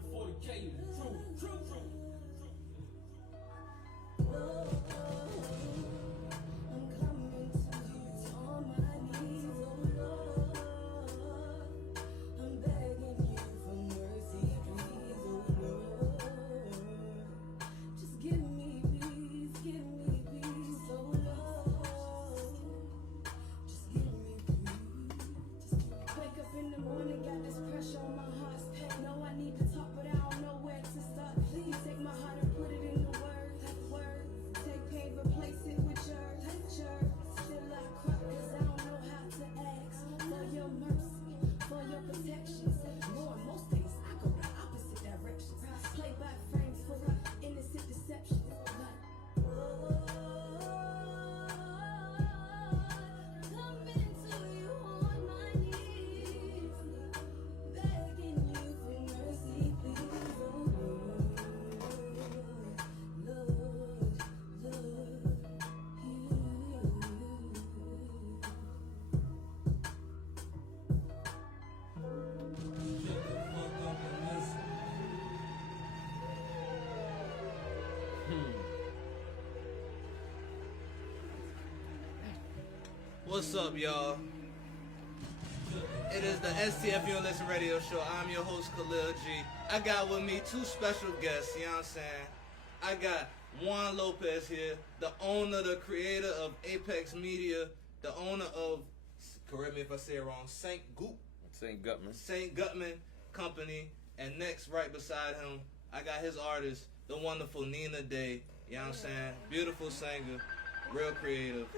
40K, true. What's up, y'all? It is the STFU And Listen Radio Show. I'm your host, Khalil G. I got with me two special guests, you know what I'm saying? I got Juan Lopez here, the owner, the creator of Apex Media, the owner of, correct me if I say it wrong, St. Gutman Company. And next, right beside him, I got his artist, the wonderful Nina Dae, you know what I'm saying? Beautiful singer, real creative.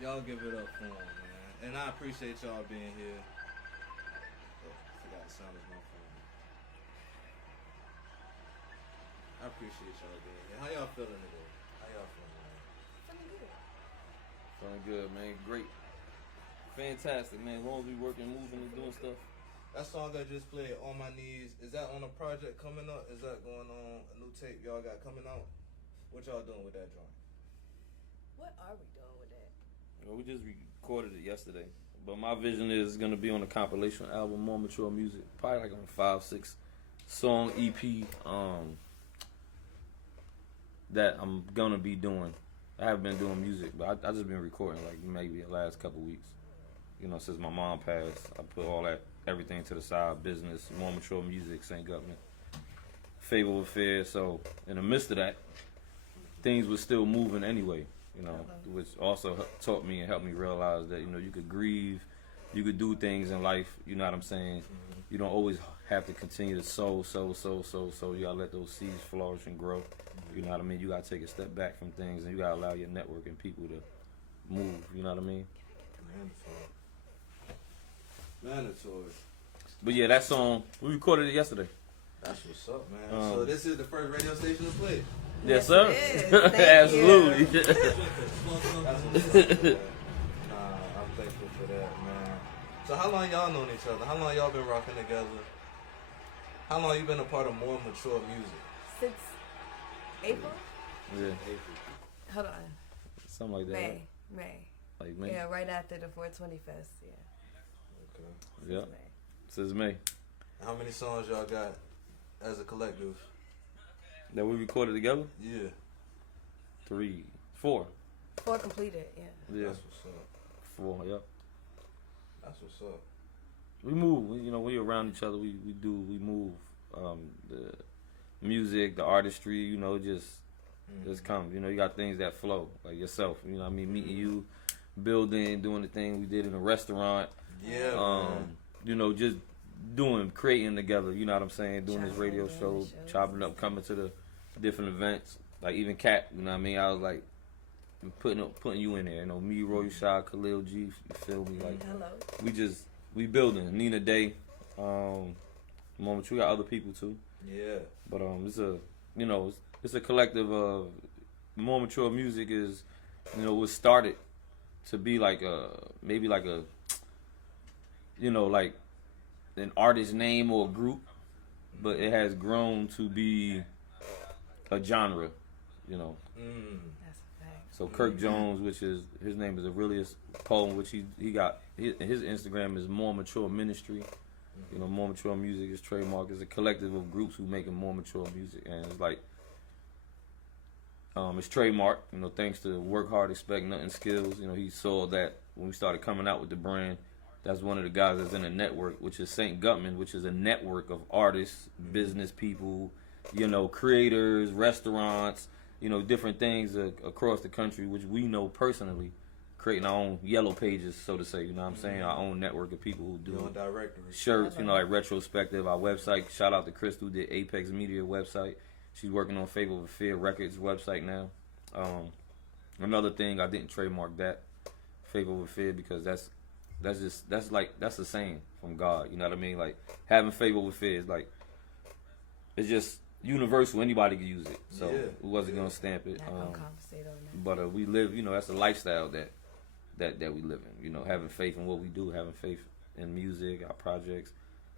Y'all give it up for him, man. And I appreciate y'all being here. Oh, I forgot the sound is my phone. I appreciate y'all being here. How y'all feeling today? How y'all feeling, man? Feeling good, man. Great. Fantastic, man. As long as we working, moving, and doing stuff. That song I just played, On My Knees, is that on a project coming up? Is that going on a new tape y'all got coming out? What y'all doing with that joint? What are we doing with that? Well, we just recorded it yesterday. But my vision is it's going to be on a compilation album, more mature music. Probably like on a 5-6 song EP that I'm going to be doing. I haven't been doing music, but I just been recording like maybe the last couple weeks. You know, since my mom passed, I put everything to the side, business, more mature music, St. Gutman, Fable Affair. So in the midst of that, things were still moving anyway, you know, which also taught me and helped me realize that, you know, you could grieve, you could do things in life, you know what I'm saying? Mm-hmm. You don't always have to continue to sow. You gotta let those seeds flourish and grow. Mm-hmm. You know what I mean? You gotta take a step back from things and you gotta allow your network and people to move, you know what I mean? Mandatory. But yeah, that song, we recorded it yesterday. That's what's up, man. So this is the first radio station to play. Yes, sir. Absolutely. That's what's up, man. I'm thankful for that, man. So how long y'all known each other? How long y'all been rocking together? How long you been a part of more mature music? Since April? Yeah. April. Hold on. Something like that. May. Like May? Yeah, right after the 420 Fest, yeah. Okay. Yeah. Since May. How many songs y'all got as a collective? That we recorded together? Yeah. 3, 4. 4 completed, yeah. That's what's up. 4, yep. That's what's up. We move, we around each other, we move. The music, the artistry, just come. You got things that flow, like yourself, meeting you, building, doing the thing we did in a restaurant. Yeah, just creating together, you know what I'm saying? Doing this radio show, chopping up, coming to the different events. Like even Cat, you know what I mean? I was like putting you in there, me, Roy Shah, Khalil G, you feel me? Like hello. We building. Nina Dae, moment we got other people too. Yeah. But it's a collective of more mature music is, was started to be like maybe like like an artist name or a group, but it has grown to be a genre, That's a fact. So Kirk Jones, which is his name is Aurelius Poem, which he got his Instagram is More Mature Ministry. You know, More Mature Music is Trademark. It's a collective of groups who making more mature music, and it's like, it's Trademark. You know, thanks to Work Hard, Expect Nothing Skills. You know, he saw that when we started coming out with the brand. That's one of the guys that's in a network, which is St. Gutman, which is a network of artists, business people, you know, creators, restaurants, you know, different things across the country, which we know personally, creating our own yellow pages, so to say, you know what I'm saying? Our own network of people who do shirts, you know, like Retrospective, our website. Shout out to Chris who did Apex Media website. She's working on Favor with Fear Records website now. Another thing, I didn't trademark that, Favor with Fear, because that's a saying from God, you know what I mean? Like, having favor with fear is like, it's just universal. Anybody can use it. So we wasn't gonna stamp it. But we live, you know, that's a lifestyle that we live in. You know, having faith in what we do, having faith in music, our projects,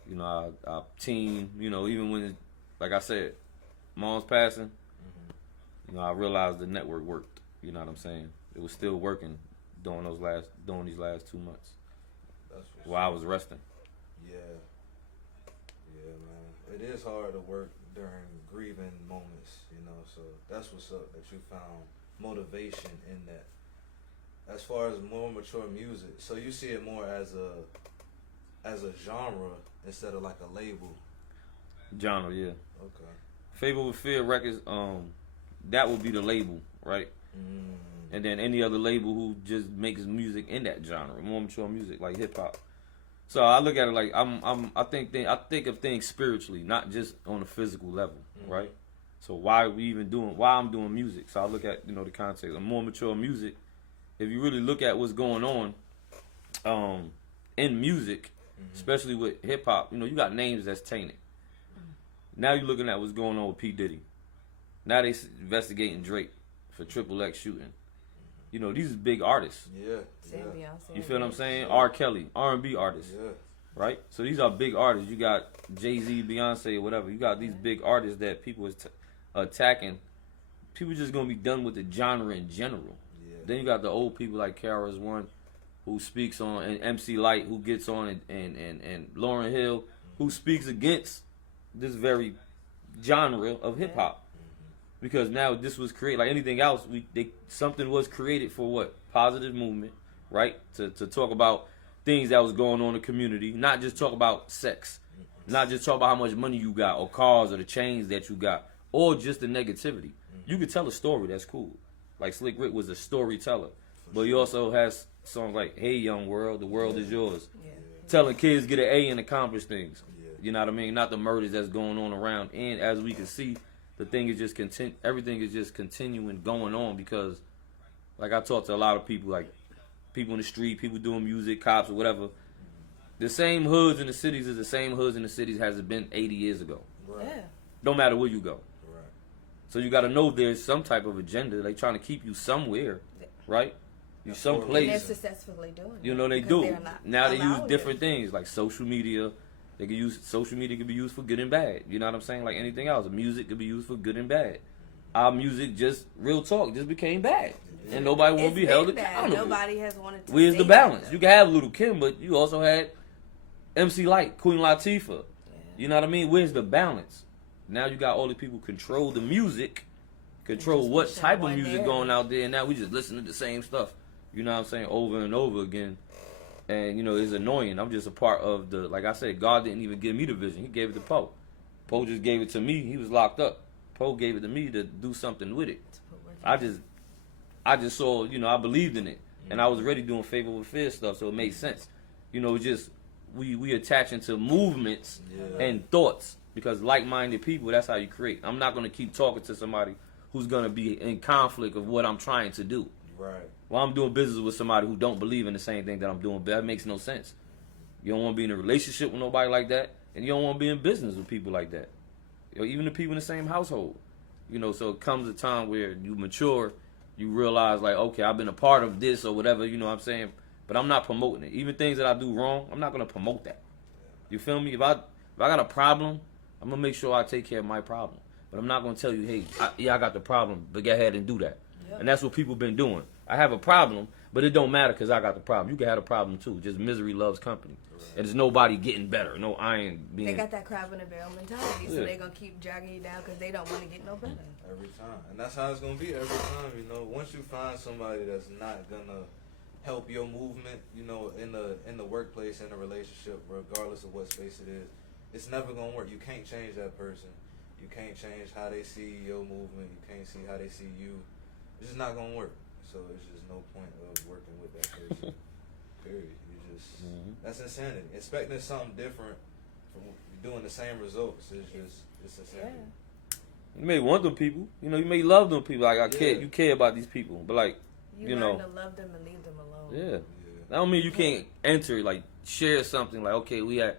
you know, our team. You know, even when, like I said, Mom's passing, you know, I realized the network worked. You know what I'm saying? It was still working during these last 2 months. While I was resting. Yeah, man. It is hard to work during grieving moments, you know. So that's what's up, that you found motivation in that. As far as more mature music, so you see it more as a genre instead of like a label. Genre, yeah. Okay. Favor with Fear Records, that would be the label, right? And then any other label who just makes music in that genre, more mature music, like hip hop. So I look at it like I think of things spiritually, not just on a physical level, right? So why I'm doing music. So I look at, you know, the context of more mature music. If you really look at what's going on in music, especially with hip hop, you know, you got names that's tainted. Now you're looking at what's going on with P. Diddy. Now they investigating Drake for Triple X shooting. You know, these are big artists. Yeah. You feel what I'm saying? R. Kelly, R&B artists. Yeah. Right? So these are big artists. You got Jay-Z, Beyonce, whatever. You got these big artists that people is attacking. People just going to be done with the genre in general. Yeah. Then you got the old people like Kara's One, who speaks on, and MC Light, who gets on, and Lauryn Hill, who speaks against this very genre of hip-hop. Because now this was created, like anything else, something was created for what? Positive movement, right? To talk about things that was going on in the community. Not just talk about sex. Not just talk about how much money you got, or cars, or the chains that you got, or just the negativity. You could tell a story, that's cool. Like Slick Rick was a storyteller. But he also has songs like Hey Young World, the world is yours. Yeah. Telling kids get an A and accomplish things. Yeah. You know what I mean? Not the murders that's going on around. And as we can see, the thing is just everything is just continuing going on, because like I talk to a lot of people, like people in the street, people doing music, cops or whatever. The same hoods in the cities is the same hoods in the cities as it been 80 years ago. Right. Yeah. No matter where you go. Right. So you got to know there's some type of agenda. They trying to keep you somewhere, right? You someplace. And they're successfully doing it. You know they do. Now they use different things like social media. They can use social media can be used for good and bad. You know what I'm saying? Like anything else, music could be used for good and bad. Our music, just real talk, just became bad, and nobody want to be held accountable. Nobody has wanted to. Where's the balance? You can have Little Kim, but you also had MC Light, Queen Latifah. Yeah. You know what I mean? Where's the balance? Now you got all the people control the music, control what type of music going out there, and now we just listen to the same stuff. You know what I'm saying? Over and over again. And, you know, it's annoying. I'm just a part of the, like I said, God didn't even give me the vision. He gave it to Poe. Poe just gave it to me. He was locked up. Poe gave it to me to do something with it. I just saw, you know, I believed in it. And I was already doing Favor with Fear stuff, so it made sense. You know, just, we attach into movements and thoughts. Because like-minded people, that's how you create. I'm not going to keep talking to somebody who's going to be in conflict of what I'm trying to do. Right. Well, I'm doing business with somebody who don't believe in the same thing that I'm doing, but that makes no sense. You don't want to be in a relationship with nobody like that, and you don't want to be in business with people like that. You know, even the people in the same household. You know, so it comes a time where you mature, you realize like, okay, I've been a part of this or whatever, you know what I'm saying? But I'm not promoting it. Even things that I do wrong, I'm not going to promote that. You feel me? If I got a problem, I'm going to make sure I take care of my problem. But I'm not going to tell you, hey, I got the problem, but go ahead and do that. Yep. And that's what people been doing. I have a problem, but it don't matter because I got the problem. You can have a problem too. Just misery loves company. Right. And there's nobody getting better. No iron being. They got that crab in a barrel mentality, so they're gonna keep dragging you down because they don't want to get no better. Every time, and that's how it's gonna be every time. You know, once you find somebody that's not gonna help your movement, you know, in the workplace, in a relationship, regardless of what space it is, it's never gonna work. You can't change that person. You can't change how they see your movement. You can't see how they see you. It's just not gonna work. So it's just no point of working with that person. Period. You just that's insanity. Expecting something different from doing the same results is just it's insanity. Yeah. You may want them people. You know, you may love them people. Like care. You care about these people, but like you know, learn to love them and leave them alone. Yeah. That don't mean you can't enter like share something like okay we had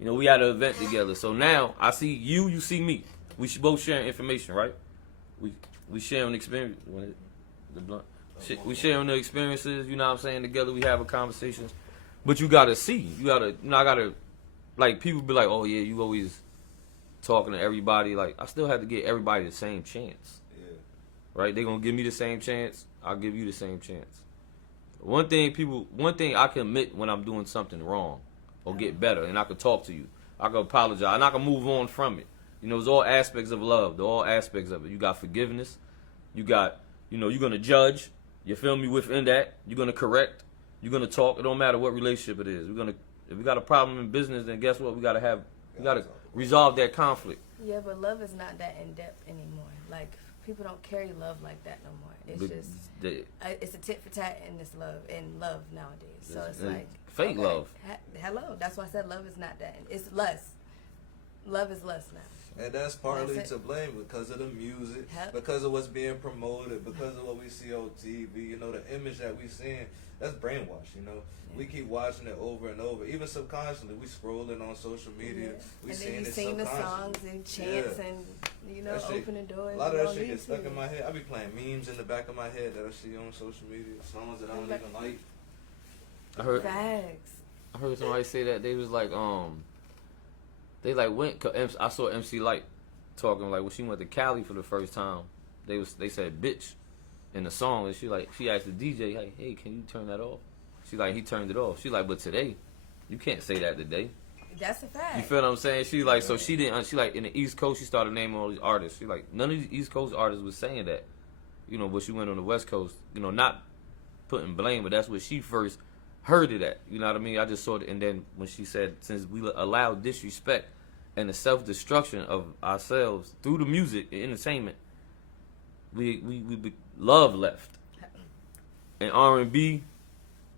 an event together. So now I see you, you see me. We should both sharing information, right? We sharing experience. The blunt. We sharing the experiences, you know what I'm saying, together we have a conversations. But you gotta see. I gotta like people be like, oh yeah, you always talking to everybody. Like I still have to give everybody the same chance. Yeah. Right? They gonna give me the same chance, I'll give you the same chance. One thing I can admit when I'm doing something wrong or get better and I can talk to you. I can apologize and I can move on from it. You know, it's all aspects of love. They're all aspects of it. You got forgiveness. You got, you're gonna judge. You feel me? Within that, you're gonna correct. You're gonna talk. It don't matter what relationship it is. If we got a problem in business, then guess what? We gotta resolve that conflict. Yeah, but love is not that in depth anymore. Like people don't carry love like that no more. It's it's a tit for tat in love nowadays. So it's like fake love. Hello, that's why I said love is not that. It's less. Love is less now. And that's partly to blame because of the music, because of what's being promoted, because of what we see on TV, you know, the image that we seeing, that's brainwashed, you know. Yeah. We keep watching it over and over. Even subconsciously, we scrolling on social media, we seeing it sing the songs and chants and, you know, opening doors. A lot of that shit gets stuck in my head. I be playing memes in the back of my head that I see on social media, songs that I don't even like. I heard somebody say that they was like, they like went. I saw MC Light talking like when she went to Cali for the first time. They said bitch in the song, and she asked the DJ like, hey, can you turn that off? She like he turned it off. She like, but today, you can't say that today. That's a fact. You feel what I'm saying? She like so she didn't. She like in the East Coast, she started naming all these artists. She like none of these East Coast artists was saying that, you know. But she went on the West Coast, you know, not putting blame, but that's what she first heard it at. You know what I mean? I just saw it, and then when she said since we allow disrespect and the self-destruction of ourselves through the music and entertainment, we love left. And R&B,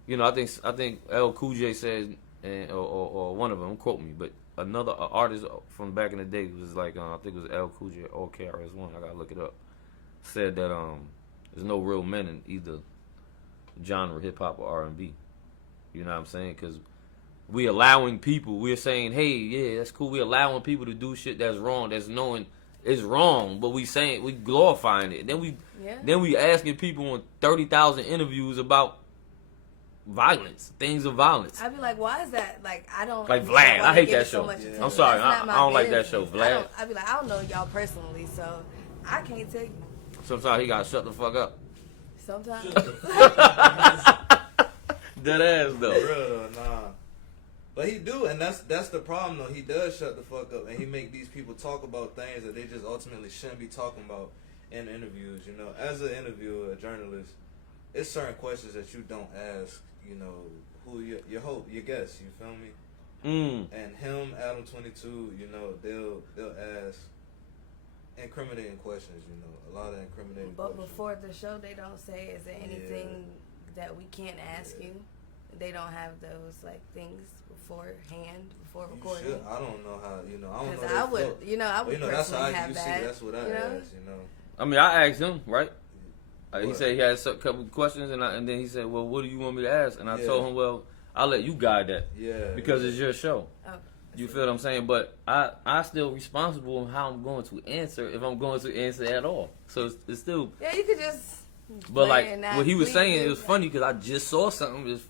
you know, I think L. Cool J said, or one of them, don't quote me, but another artist from back in the day was like, I think it was L. Cool J or KRS-One, I gotta look it up, said that there's no real men in either genre, hip-hop or R&B. You know what I'm saying? Because we allowing people, we're saying, hey, yeah, that's cool. We allowing people to do shit that's wrong, that's knowing it's wrong, but we glorifying it. Then we asking people on 30,000 interviews about violence, things of violence. I'd be like, why is that? Like, I don't like Vlad. I hate that show. So I'm sorry, I don't like that show, Vlad. I'd be like, I don't know y'all personally, so I can't tell you. Sometimes he gotta shut the fuck up. Sometimes. Dead ass though. For real though, nah. But he do, and that's the problem though. He does shut the fuck up, and he make these people talk about things that they just ultimately shouldn't be talking about in interviews. You know, as an interviewer, a journalist, it's certain questions that you don't ask. You know, who your guest. You feel me? And him, Adam 22. You know, they'll ask incriminating questions. You know, a lot of incriminating. But questions. before the show, they don't say, "Is there anything that we can't ask you?" They don't have those like things beforehand before recording. You should. I don't know how. You know, I don't know. Because I would, I would personally have that. That's what I ask. You know. I mean, I asked him, right? He said he had a couple of questions, and then he said, "Well, what do you want me to ask?" And I told him, "Well, I'll let you guide that, because it's your show." Oh, you feel what I'm saying? But I still responsible on how I'm going to answer, if I'm going to answer at all. So it's still. Yeah, you could just. But like what he was saying, it was funny because I just saw something.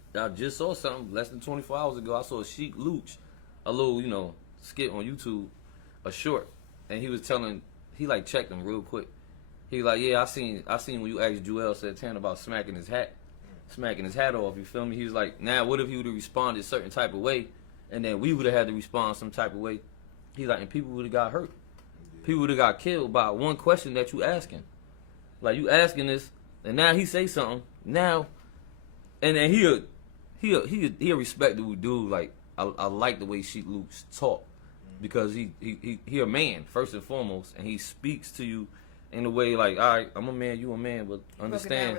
Less than 24 hours ago. I saw Sheik Luch, a little skit on YouTube, a short, and he was telling, he like checked him real quick, He like, yeah, I seen when you asked Joel Santana about smacking his hat off. You feel me? He was like, now what if he would have responded a certain type of way, and then we would have had to respond some type of way. He's like, and people would have got hurt. People would have got killed by one question that you asking. Like you asking this, and now he say something now, and then he a respectable dude. Like I like the way Sheik Luke's talk because he a man first and foremost, and he speaks to you in a way like, all right, I'm a man, you a man, but understand,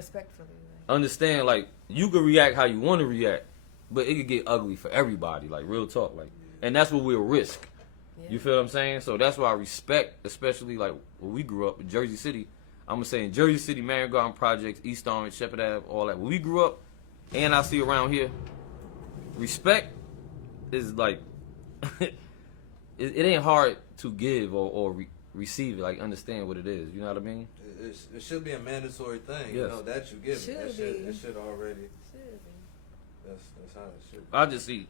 like you can react how you want to react, but it could get ugly for everybody. Like real talk, like, and that's what we'll risk. Yeah. You feel what I'm saying? So that's why I respect, especially like when we grew up in Jersey City. I'm gonna say in Jersey City, Marion Garden Projects, East Orange, Shepherd Ave, all that. When we grew up, and I see around here, respect is like it ain't hard to give or receive it. Like understand what it is. You know what I mean? It should be a mandatory thing. Yes. You know that you give it. That should already. That's how it should be. I just see.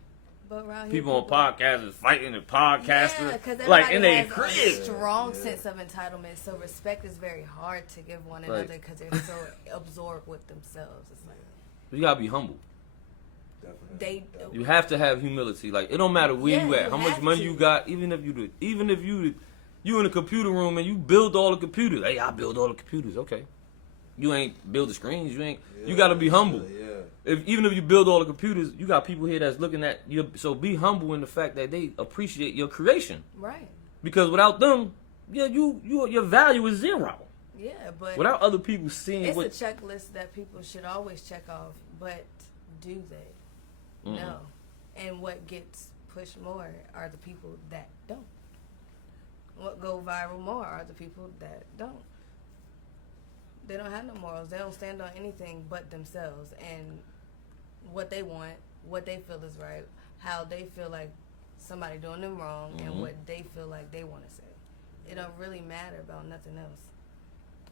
But around people here, on podcasters fighting and podcasters, yeah, like in their crib. A strong sense of entitlement. So respect is very hard to give one another because they're so absorbed with themselves. It's like you gotta be humble. Definitely. You have to have humility. Like it don't matter where you at, how much money you got. Even if you in a computer room and you build all the computers. Hey, I build all the computers. Okay, you ain't build the screens. You ain't. You gotta be humble. Even if you build all the computers, you got people here that's looking at you. So be humble in the fact that they appreciate your creation. Right. Because without them, your value is zero. Yeah, but without other people seeing it's a checklist that people should always check off. But do they? No. And what gets pushed more are the people that don't. What go viral more are the people that don't. They don't have no morals. They don't stand on anything but themselves and what they want, what they feel is right, how they feel like somebody doing them wrong, and what they feel like they want to say. It don't really matter about nothing else.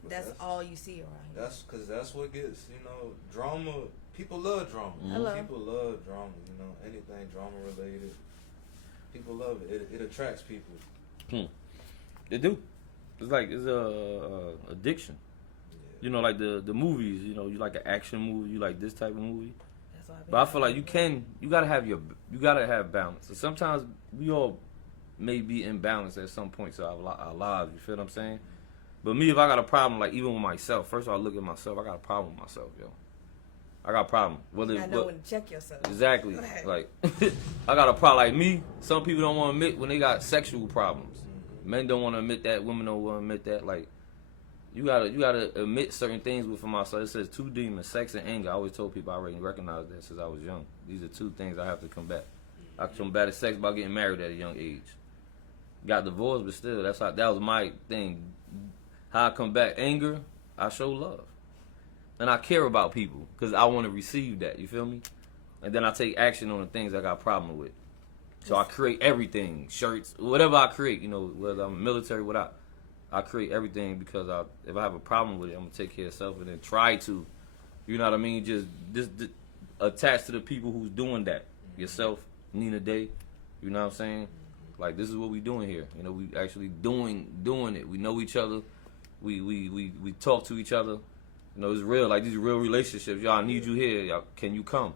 That's all you see around here. That's what gets, drama. People love drama. People love drama, anything drama related. People love it. It attracts people. They do. It's like it's a addiction. Yeah. Like the movies. You like an action movie. You like this type of movie. But I feel like you gotta have balance. So sometimes we all may be imbalanced at some points of our lives. You feel what I'm saying? But me, if I got a problem, like even with myself, first of all, I look at myself. I got a problem with myself, yo. I got a problem. I know when to check yourself. Exactly. Like I got a problem. Like me, some people don't want to admit when they got sexual problems. Men don't want to admit that. Women don't want to admit that. Like you gotta admit certain things within myself. It says 2 demons, sex and anger. I always told people I already recognized that since I was young. These are 2 things I have to combat. I combated sex by getting married at a young age. Got divorced, but still, that was my thing. How I combat anger, I show love. And I care about people because I want to receive that. You feel me? And then I take action on the things I got a problem with. So I create everything, shirts, whatever I create, whether I'm military, whatever. I create everything because if I have a problem with it, I'm going to take care of self and then try to, you know what I mean, just attach to the people who's doing that. Yourself, Nina Dae, you know what I'm saying? Like, this is what we doing here. We actually doing it. We know each other. We talk to each other. It's real. Like, these real relationships. Y'all, I need you here. Y'all, can you come?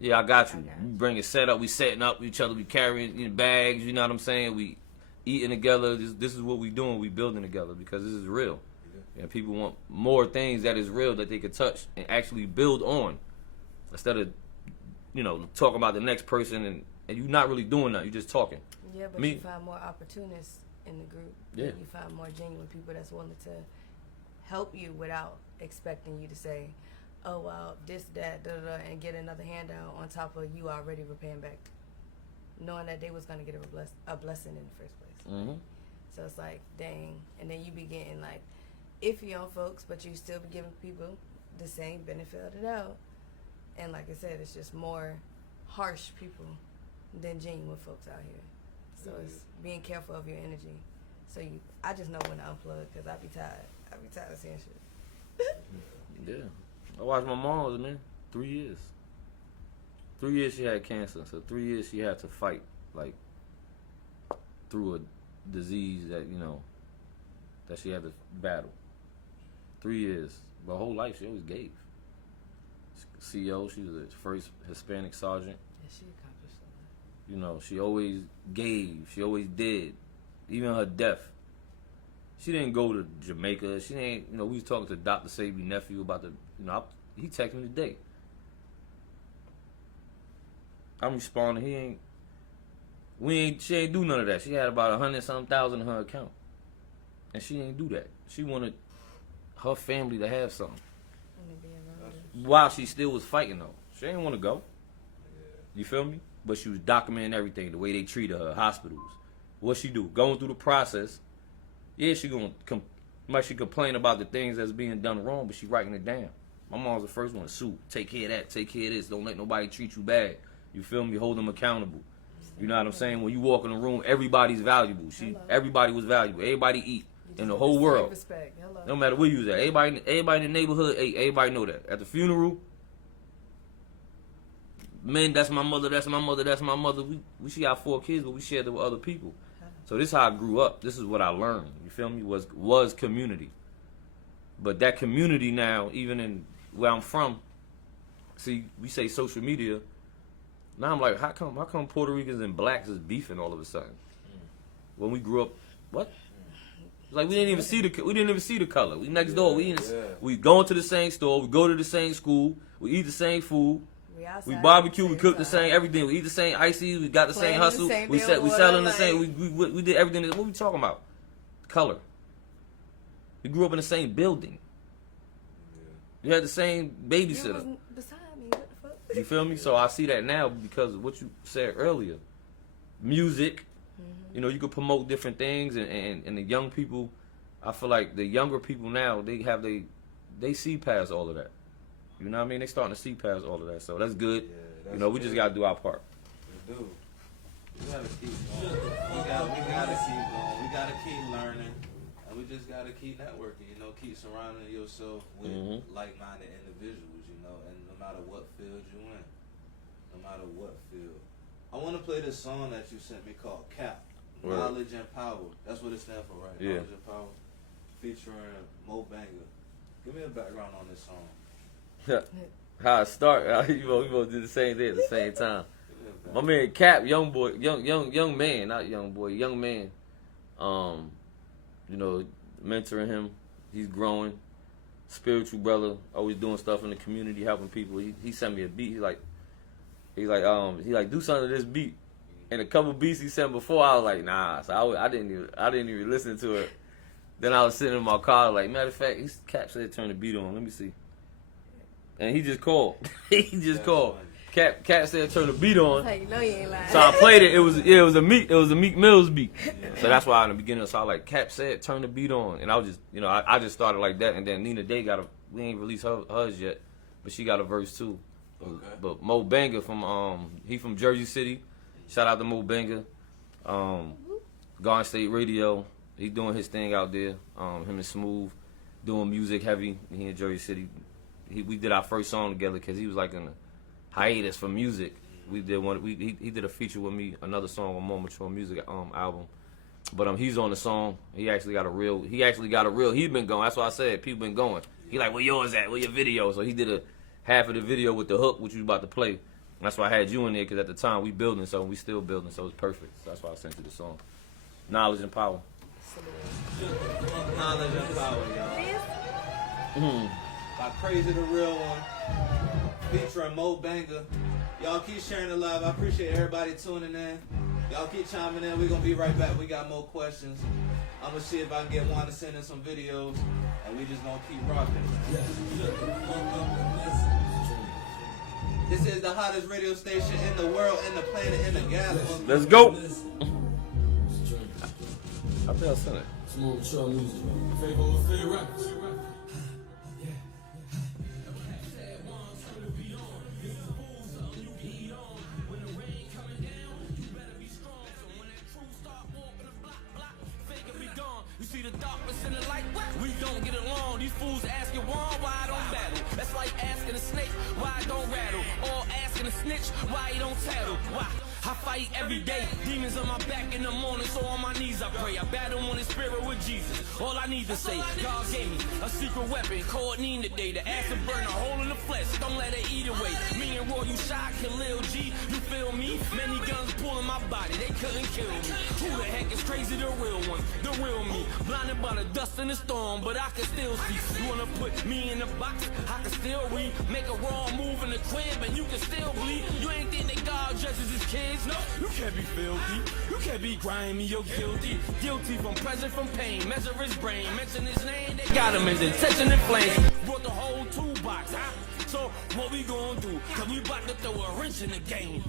Yeah, I got you. We bring it set up. We setting up each other. We carrying bags. You know what I'm saying? We eating together. This is what we doing. We building together because this is real. Yeah. And people want more things that is real that they can touch and actually build on instead of, talking about the next person and you're not really doing that. You're just talking. Yeah, but you find more opportunists in the group. Yeah. You find more genuine people that's willing to help you without expecting you to say, oh, well, this, that, and get another handout on top of you already repaying back, knowing that they was going to get a blessing in the first place. Mm-hmm. So it's like, dang. And then you be getting, like, iffy on folks, but you still be giving people the same benefit of the doubt. And like I said, it's just more harsh people than genuine folks out here. So it's being careful of your energy. So I just know when to unplug because I be tired. I be tired of seeing shit. Yeah. I watched my mom, man, 3 years. 3 years she had cancer. So 3 years she had to fight, like, through a disease that, that she had to battle. 3 years. But her whole life, she always gave. CO, she was the first Hispanic sergeant. Yeah, she accomplished something. You know, she always gave. She always did. Even her death. She didn't go to Jamaica. She didn't, you know, we was talking to Dr. Sabi nephew about the, you know, he texted me today. I'm responding, she ain't do none of that. She had about 100-something thousand in her account. And she ain't do that. She wanted her family to have something. While she still was fighting though. She didn't want to go. You feel me? But she was documenting everything, the way they treated her, hospitals. What she do? Going through the process. Yeah, she might complain about the things that's being done wrong, but she writing it down. My mom's the first one to sue. Take care of that. Take care of this. Don't let nobody treat you bad. You feel me? Hold them accountable. You know what I'm saying? When you walk in the room, everybody's valuable. Everybody was valuable. Everybody eat in the whole world. Respect. Hello. No matter where you was at. Everybody in the neighborhood, everybody know that. At the funeral, men, that's my mother, that's my mother, that's my mother. She got 4 kids, but we shared it with other people. So this is how I grew up. This is what I learned. You feel me? Was community. But that community now, even in where I'm from, see, we say social media. Now I'm like, how come Puerto Ricans and blacks is beefing all of a sudden? When we grew up, what? Like we didn't even see the color. We next door. We go into the same store. We go to the same school. We eat the same food. We barbecue. We cook the same everything. We eat the same ices. We got the same hustle. We selling the same. We did everything. What we talking about? Color. We grew up in the same building. You had the same babysitter. You feel me? So I see that now because of what you said earlier. Music. You know, you could promote different things, and the young people, I feel like the younger people now, they see past all of that. You know what I mean? They starting to see past all of that, so that's good. Yeah, you know, we just gotta do our part. We do. We gotta keep going. We gotta keep going. We gotta keep learning, and we just gotta keep networking. You know, keep surrounding yourself with like-minded individuals. You know, and no matter what field you in, no matter what field. I want to play this song that you sent me called Cap. Knowledge and Power. That's what it stands for, right? Yeah. Knowledge and Power. Featuring Mo Banger. Give me a background on this song. How it start? We both did the same thing at the same time. My man Cap, young man, not young boy, young man. You know, mentoring him. He's growing. Spiritual brother, always doing stuff in the community, helping people. He sent me a beat. He like, do something to this beat. And a couple beats he sent before, I was like, nah. So I didn't even listen to it. Then I was sitting in my car, like, matter of fact, Cap said turn the beat on. Let me see. And he just called. Called. Cap said turn the beat on. Like, no, you ain't lying. So I played it. It was a Meek Mill's beat. So that's why in the beginning, so I like Cap said turn the beat on, and I was just, you know, I just started like that, and then Nina Dae we ain't released hers yet, but she got a verse too. Okay. But Mo Banger he from Jersey City. Shout out to Mo Banger. Garden State Radio. He doing his thing out there. Him and Smooth doing music heavy. He in Jersey City. We did our first song together because he was like in a hiatus for music. We did one. He did a feature with me, another song on More Mature Music album. But he's on the song. He actually got a reel. He's been going. That's why I said people been going. He like, where yours at? Where your video? So he did a half of the video with the hook, which we about to play. That's why I had you in there, because at the time we building, so we still building, so it's perfect. So that's why I sent you the song. Knowledge and Power. Knowledge and Power, y'all. By Krazy the Real One. Featuring Mo Banger. Y'all keep sharing the love. I appreciate everybody tuning in. Y'all keep chiming in. We're going to be right back. We got more questions. I'm going to see if I can get Juan to send in some videos. And we just going to keep rocking. This is the hottest radio station in the world, in the planet, in the galaxy. Let's go. I think I'll send it. It's more mature music. Favorite records. You see the darkness in the light, we don't get along. These fools asking Juan why I don't battle. That's like asking a snake why I don't rattle, or asking a snitch why he don't tattle. Why? I fight every day, demons on my back in the morning, so on my knees I pray. I battle on the spirit with Jesus. All I need to say, God gave me a secret weapon called Nina Dae. The acid burn a hole in the flesh, don't let it eat away. Me and Roy, you shot, kill Lil G, you feel me? Many guns pulling my body, they couldn't kill me. Who the heck is Krazy the Real One? The real me, blinded by the dust in the storm, but I can still see. You wanna put me in the box, I can still read. Make a wrong move in the crib and you can still bleed. You ain't think that God judges his kids? No, you can't be filthy, you can't be grimy, you're guilty. Guilty from present, from pain, measure his brain, mention his name, they got him in detention and flames. Brought the whole toolbox, huh? So what we gonna do? Cause we bout to throw a wrench in the game.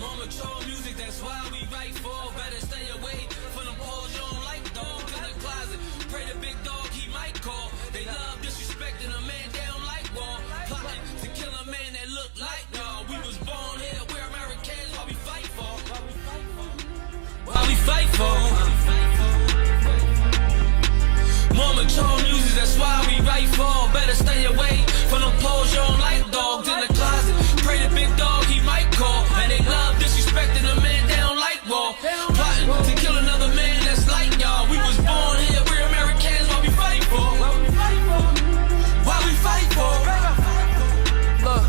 Mama chose music, that's why we write for. Better stay away from them hoes you don't like, dog. In the closet, pray the big dog, he might call. They love disrespecting a man they don't like war. Plotting to kill a man that look like y'all. We was born here, we're Americans, what we fight for. What we fight for. Mama chose music, that's why we write for. Better stay away from them poles you don't like, dogs in the closet. Pray the big dog, he might call. And they love disrespecting a man they don't like war. Plotting to kill another man that's like y'all. We was born here, we're Americans, what we fight for. What we fight for. Look,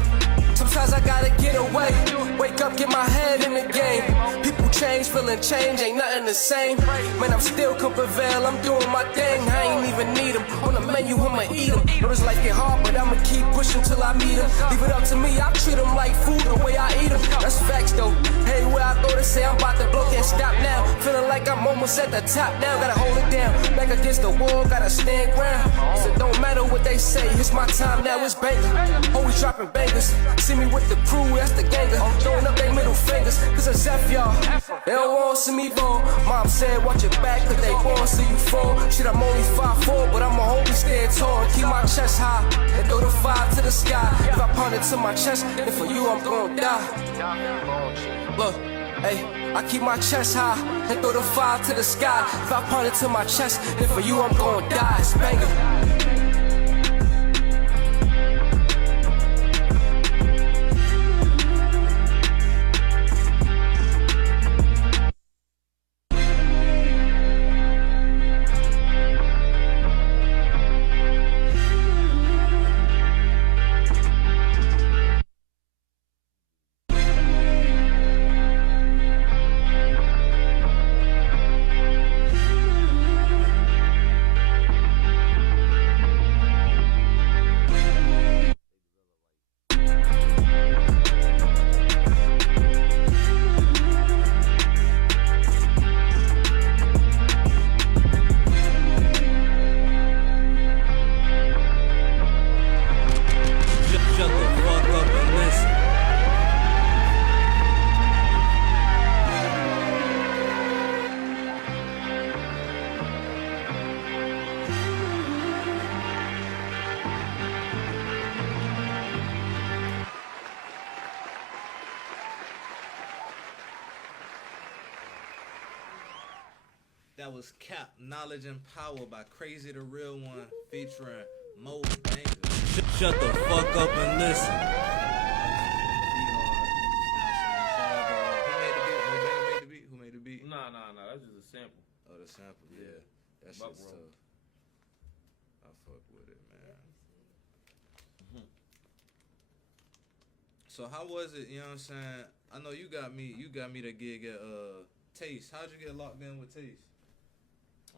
sometimes I gotta get away. Wake up, get my head in the game. People change, feeling change, ain't nothing the same. Man, I'm still could prevail, I'm doing my thing. I ain't even need them. On the menu, I'ma eat them. Know this life get hard, but I'ma keep pushing till I meet them. Leave it up to me, I treat them like food the way I eat them. That's facts though. Hey, where I go to say I'm about to blow, can't stop now. Feeling like I'm almost at the top now, gotta hold it down. Back against the wall, gotta stand ground. So it don't matter what they say, it's my time now, it's banger. Always dropping bangers. See me with the crew, that's the ganger. Throwing up their middle fingers, cause it's F y'all. They don't want to see me fall. Mom said, watch your back, cause they won't see you fall. Shit, I'm only 5'4", but I'ma hold me stand tall. Keep my chest high, and throw the 5 to the sky. If I pound it to my chest, then for you I'm gon' die. Look, hey, I keep my chest high, and throw the 5 to the sky. If I pound it to my chest, then for you I'm gon' die. It's banger. That was Cap, Knowledge and Power by Krazy the Real One featuring Mo Banger. Shut the fuck up and listen. Who made the beat? Nah, that's just a sample. Oh, the sample, yeah. That shit's tough. I fuck with it, man. So how was it, you know what I'm saying? I know you got me the gig at Taste. How'd you get locked in with Taste?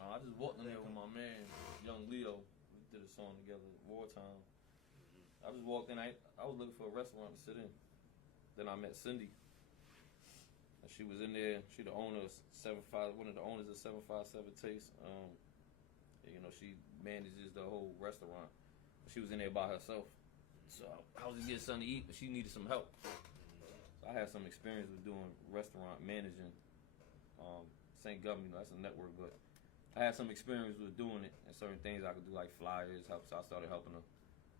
I just walked in there with my man, Young Leo. We did a song together, Wartime. I just walked in. I was looking for a restaurant to sit in. Then I met Cindy. And she was in there. She the owner of one of the owners of 757 Taste. You know, she manages the whole restaurant. She was in there by herself. So I was just getting something to eat, but she needed some help. So I had some experience with doing restaurant managing. St. Government, that's a network, but I had some experience with doing it and certain things I could do, like flyers, help. So I started helping her.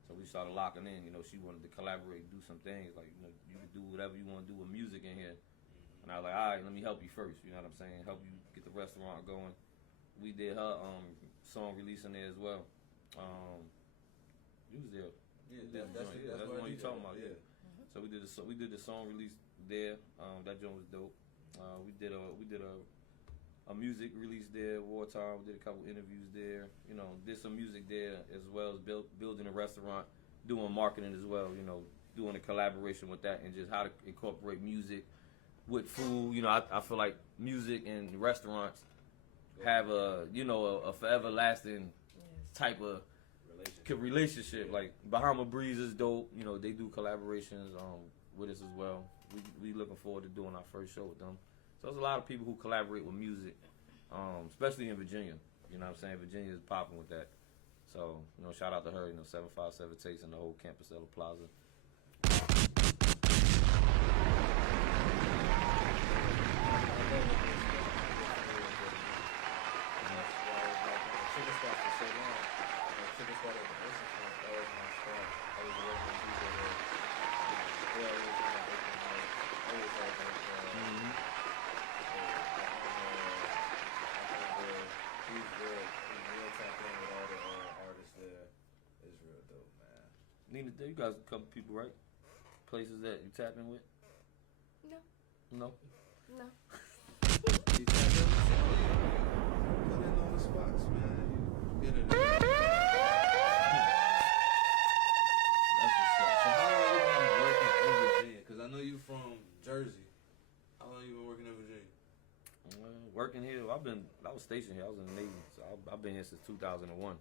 So we started locking in. You know, she wanted to collaborate, do some things like, you know, you could do whatever you want to do with music in here. And I was like, all right, let me help you first. You know what I'm saying? Help you get the restaurant going. We did her song release in there as well. You was there. Yeah, that's the one you talking about. Yeah. So we did the song release there. That joint was dope. We did a music release there, Wartime. We did a couple interviews there. You know, did some music there as well as building a restaurant, doing marketing as well. You know, doing a collaboration with that and just how to incorporate music with food. You know, I feel like music and restaurants have a forever lasting type of relationship. Like Bahama Breeze is dope. You know, they do collaborations with us as well. We looking forward to doing our first show with them. So there's a lot of people who collaborate with music, especially in Virginia. You know what I'm saying? Virginia is popping with that. So, you know, shout out to her, you know, 757 Takes and the whole campus Ella Plaza. Nina, you guys a couple people, right? Places that you tap in with? No. No? No. You tap in with put in on the spots, man. You get it. That's what's up. So how long you been working in Virginia? Because I know you from Jersey. How long you been working in Virginia? Working here, I was stationed here. I was in the Navy, so I've been here since 2001,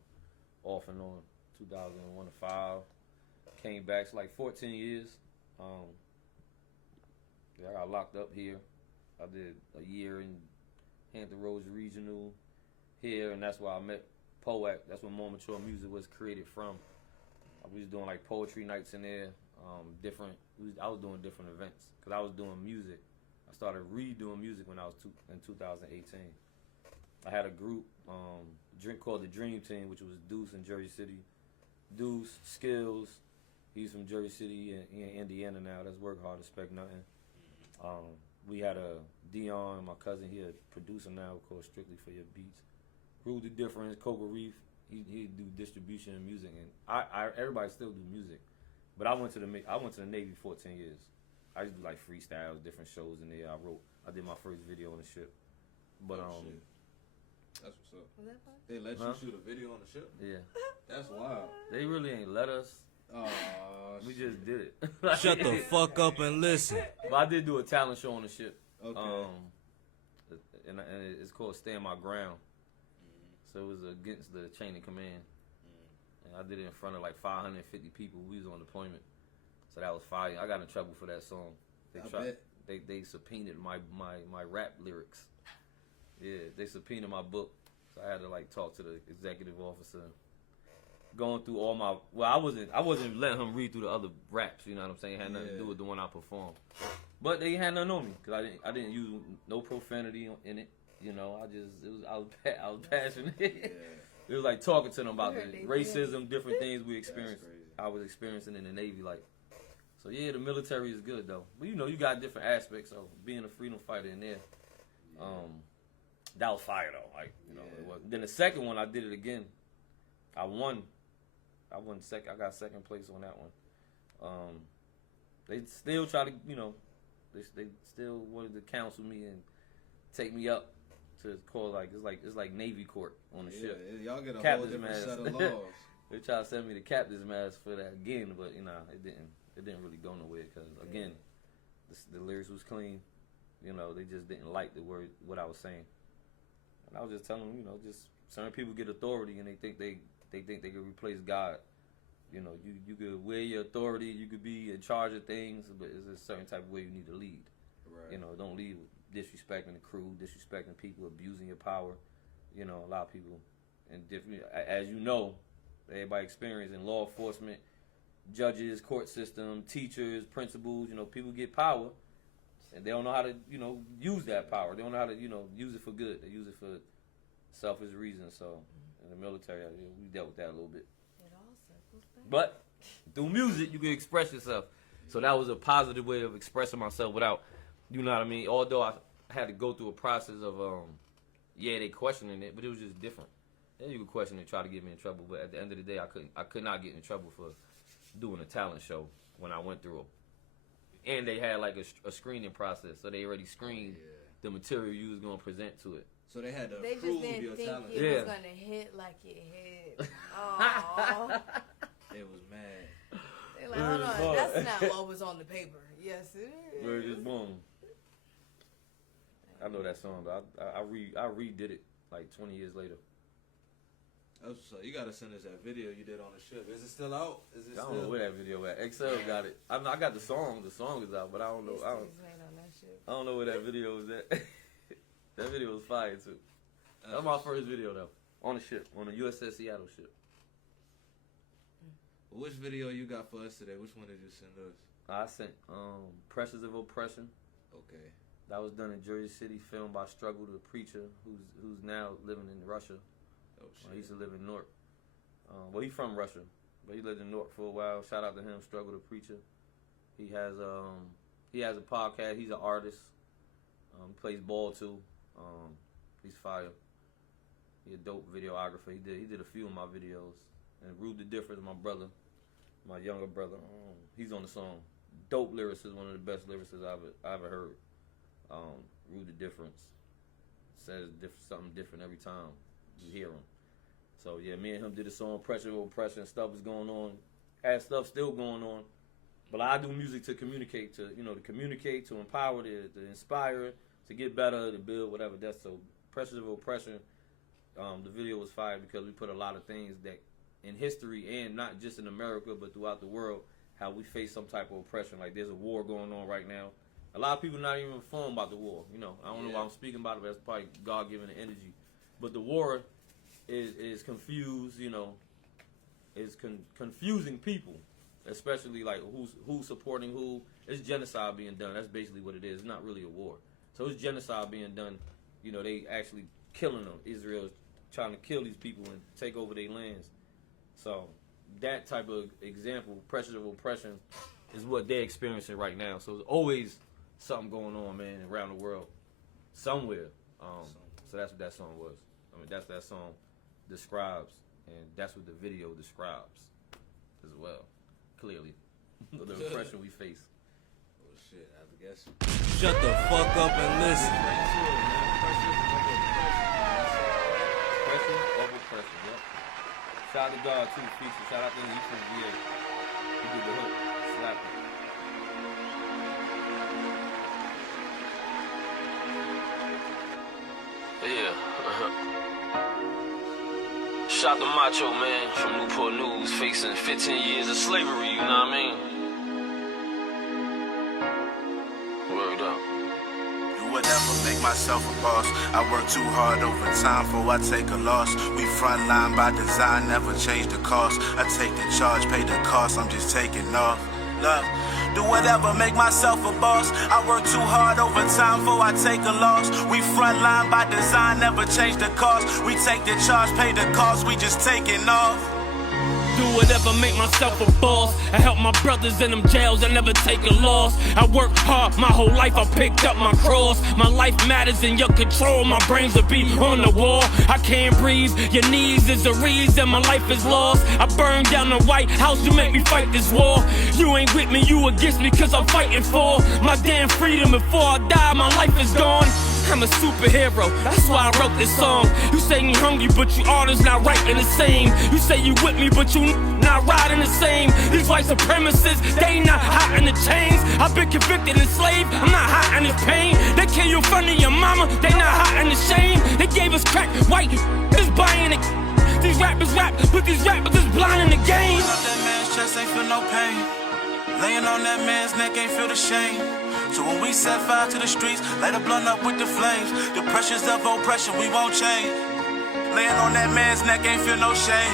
off and on. 2001 to 5. Came back, so like 14 years. I got locked up here. I did a year in Hampton Roads Regional here, and that's where I met Poet. That's where More Mature Music was created from. I was doing like poetry nights in there, I was doing different events because I was doing music. I started redoing music when I was in 2018. I had a group called the Dream Team, which was Deuce in Jersey City. Deuce, Skills, he's from Jersey City in Indiana now. That's Work Hard, Expect Nothing. We had a Dion, my cousin, he a producer now, called Strictly for Your Beats. Rule the Difference, Coca Reef, he do distribution and music, and everybody still do music. But I went to the Navy 14 years. I used to do like freestyles, different shows in there. I did my first video on the ship. But shit. That's what's up. Was that fun? They let you shoot a video on the ship? Yeah. That's wild. They really ain't let us. We just did it. Shut the fuck up and listen. But I did do a talent show on the ship. Okay. And it's called Stand My Ground. So it was against the chain of command. And I did it in front of like 550 people. We was on deployment. So that was fire. I got in trouble for that song. They subpoenaed my rap lyrics. Yeah, they subpoenaed my book. So I had to like talk to the executive officer. Going through all my I wasn't letting him read through the other raps, you know what I'm saying? It had nothing to do with the one I performed. But they had nothing on me because I didn't use no profanity in it. You know, I was passionate. It was like talking to them about the racism, different things we experienced. I was experiencing in the Navy, like. So yeah, the military is good though. But you know, you got different aspects of being a freedom fighter in there. That was fire though. Like, you know, it was. Then the second one I did it again. I won second. I got second place on that one. They still try to, you know, they still wanted to counsel me and take me up to call like it's like Navy court on the ship. Y'all get a Captain's whole different mask. set of laws. They tried to send me the captain's mask for that again, but you know it didn't really go nowhere because again the lyrics was clean. You know, they just didn't like the word what I was saying. And I was just telling them, you know, just certain people get authority and they think they can replace God. You know, you could wear your authority, you could be in charge of things, but it's a certain type of way you need to lead. Right. You know, don't lead with disrespecting the crew, disrespecting people, abusing your power. You know, a lot of people, and different, as you know, everybody experiencing law enforcement, judges, court system, teachers, principals. You know, people get power, and they don't know how to, you know, use that power. They don't know how to, you know, use it for good. They use it for selfish reasons. So, in the military, we dealt with that a little bit. It all circles back. But through music, you can express yourself. So that was a positive way of expressing myself without, you know what I mean? Although I had to go through a process of, they questioning it, but it was just different. Yeah, you could question it, try to get me in trouble, but at the end of the day, I could not get in trouble for doing a talent show when I went through it. And they had like a screening process, so they already screened the material you was gonna present to it. So they had to They just prove didn't your think talent. it Yeah. was gonna hit like it hit. Oh, They was mad. they're like, hold on, that's not what was on the paper. Yes, it is. Word is boom. I know that song, but I redid it like 20 years later. So you gotta send us that video you did on the ship. Is it still out? Is it I don't still? know where that video at. XL got it. I got the song. The song is out, but I don't know. These things ain't on that shit. I don't know where that video was at. That video was fire too. That was my first video though. On the ship, on the USS Seattle ship. Which video you got for us today? Which one did you send us? I sent Pressures of Oppression. Okay. That was done in Jersey City, filmed by Struggle the Preacher, who's now living in Russia. Oh shit. He used to live in Newark. Well, he's from Russia, but he lived in Newark for a while. Shout out to him, Struggle the Preacher. He has a podcast. He's an artist. He plays ball too. He's fire. He a dope videographer. He did a few of my videos. And Rue the Difference, my brother, my younger brother. He's on the song. Dope lyricist, one of the best lyricists I've ever heard. Rue the Difference says something different every time you hear him. So yeah, me and him did a song, Pressure of Oppression. Stuff is going on. Had stuff still going on. But I do music to communicate, to empower, to inspire, to get better, to build, whatever. That's so. Pressures of Oppression. The video was fire because we put a lot of things that in history and not just in America but throughout the world, how we face some type of oppression. Like there's a war going on right now. A lot of people not even informed about the war. I don't know why I'm speaking about it, but that's probably God-given energy. But the war is confused. Is confusing people, especially like who's supporting who. It's genocide being done. That's basically what it is. It's not really a war. So it's genocide being done. They actually killing them. Israel's trying to kill these people and take over their lands. So that type of example, pressure of oppression, is what they're experiencing right now. So there's always something going on, man, around the world, somewhere. So that's what that song was. That's that song describes, and that's what the video describes as well. Clearly, the oppression we face. Oh shit! I guess. Shut the fuck up and listen. Pressure of oppression. Yep. Shout out to God too, feature. Shout out to him. He's from VA. He did the hook. Slap it. Yeah. Shot the Macho Man from Newport News, facing 15 years of slavery, you know what I mean? Word up. Do whatever, make myself a boss. I work too hard over time before I take a loss. We frontline by design, never change the cost. I take the charge, pay the cost, I'm just taking off. Love. Do whatever, make myself a boss. I work too hard over time before I take a loss. We frontline by design, never change the cost. We take the charge, pay the cost, we just taking off. Do whatever, make myself a boss. I help my brothers in them jails, I never take a loss. I work hard, my whole life I picked up my cross. My life matters in your control, my brains will be on the wall. I can't breathe, your knees is the reason my life is lost. I burned down the White House, you make me fight this war. You ain't with me, you against me, cause I'm fighting for my damn freedom. Before I die, my life is gone. I'm a superhero, that's why I wrote this song. You say you hungry, but you orders not writing the same. You say you with me, but you not riding the same. These white supremacists, they not hot in the chains. I've been convicted and enslaved, I'm not hot in this pain. They kill you in front of your mama, they not hot in the shame. They gave us crack, white, is buying it. These rappers rap, but these rappers is blind in the game. That man's chest ain't feel no pain. Laying on that man's neck ain't feel the shame. So when we set fire to the streets, light a blunt up with the flames. The pressures of oppression, we won't change. Laying on that man's neck ain't feel no shame.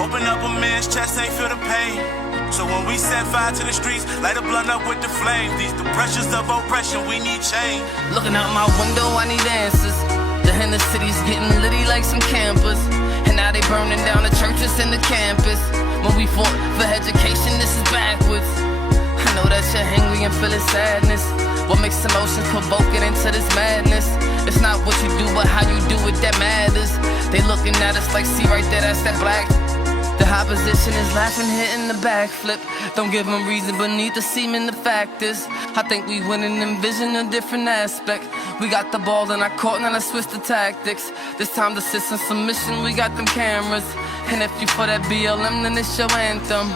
Open up a man's chest, ain't feel the pain. So when we set fire to the streets, light a blunt up with the flames. These the pressures of oppression, we need change. Looking out my window, I need answers. The city's getting litty like some campers. And now they burning down the churches and the campus. When we fought for education, this is backwards. I know that you're hungry and feeling sadness. What makes emotions provoking into this madness? It's not what you do, but how you do it that matters. They looking at us like, see right there, that's that black. The opposition is laughing, hitting the backflip. Don't give them reason beneath the semen, the fact is I think we win and envision a different aspect. We got the ball in our court, now let's switch the tactics. This time the system submission, we got them cameras. And if you for that BLM, then it's your anthem.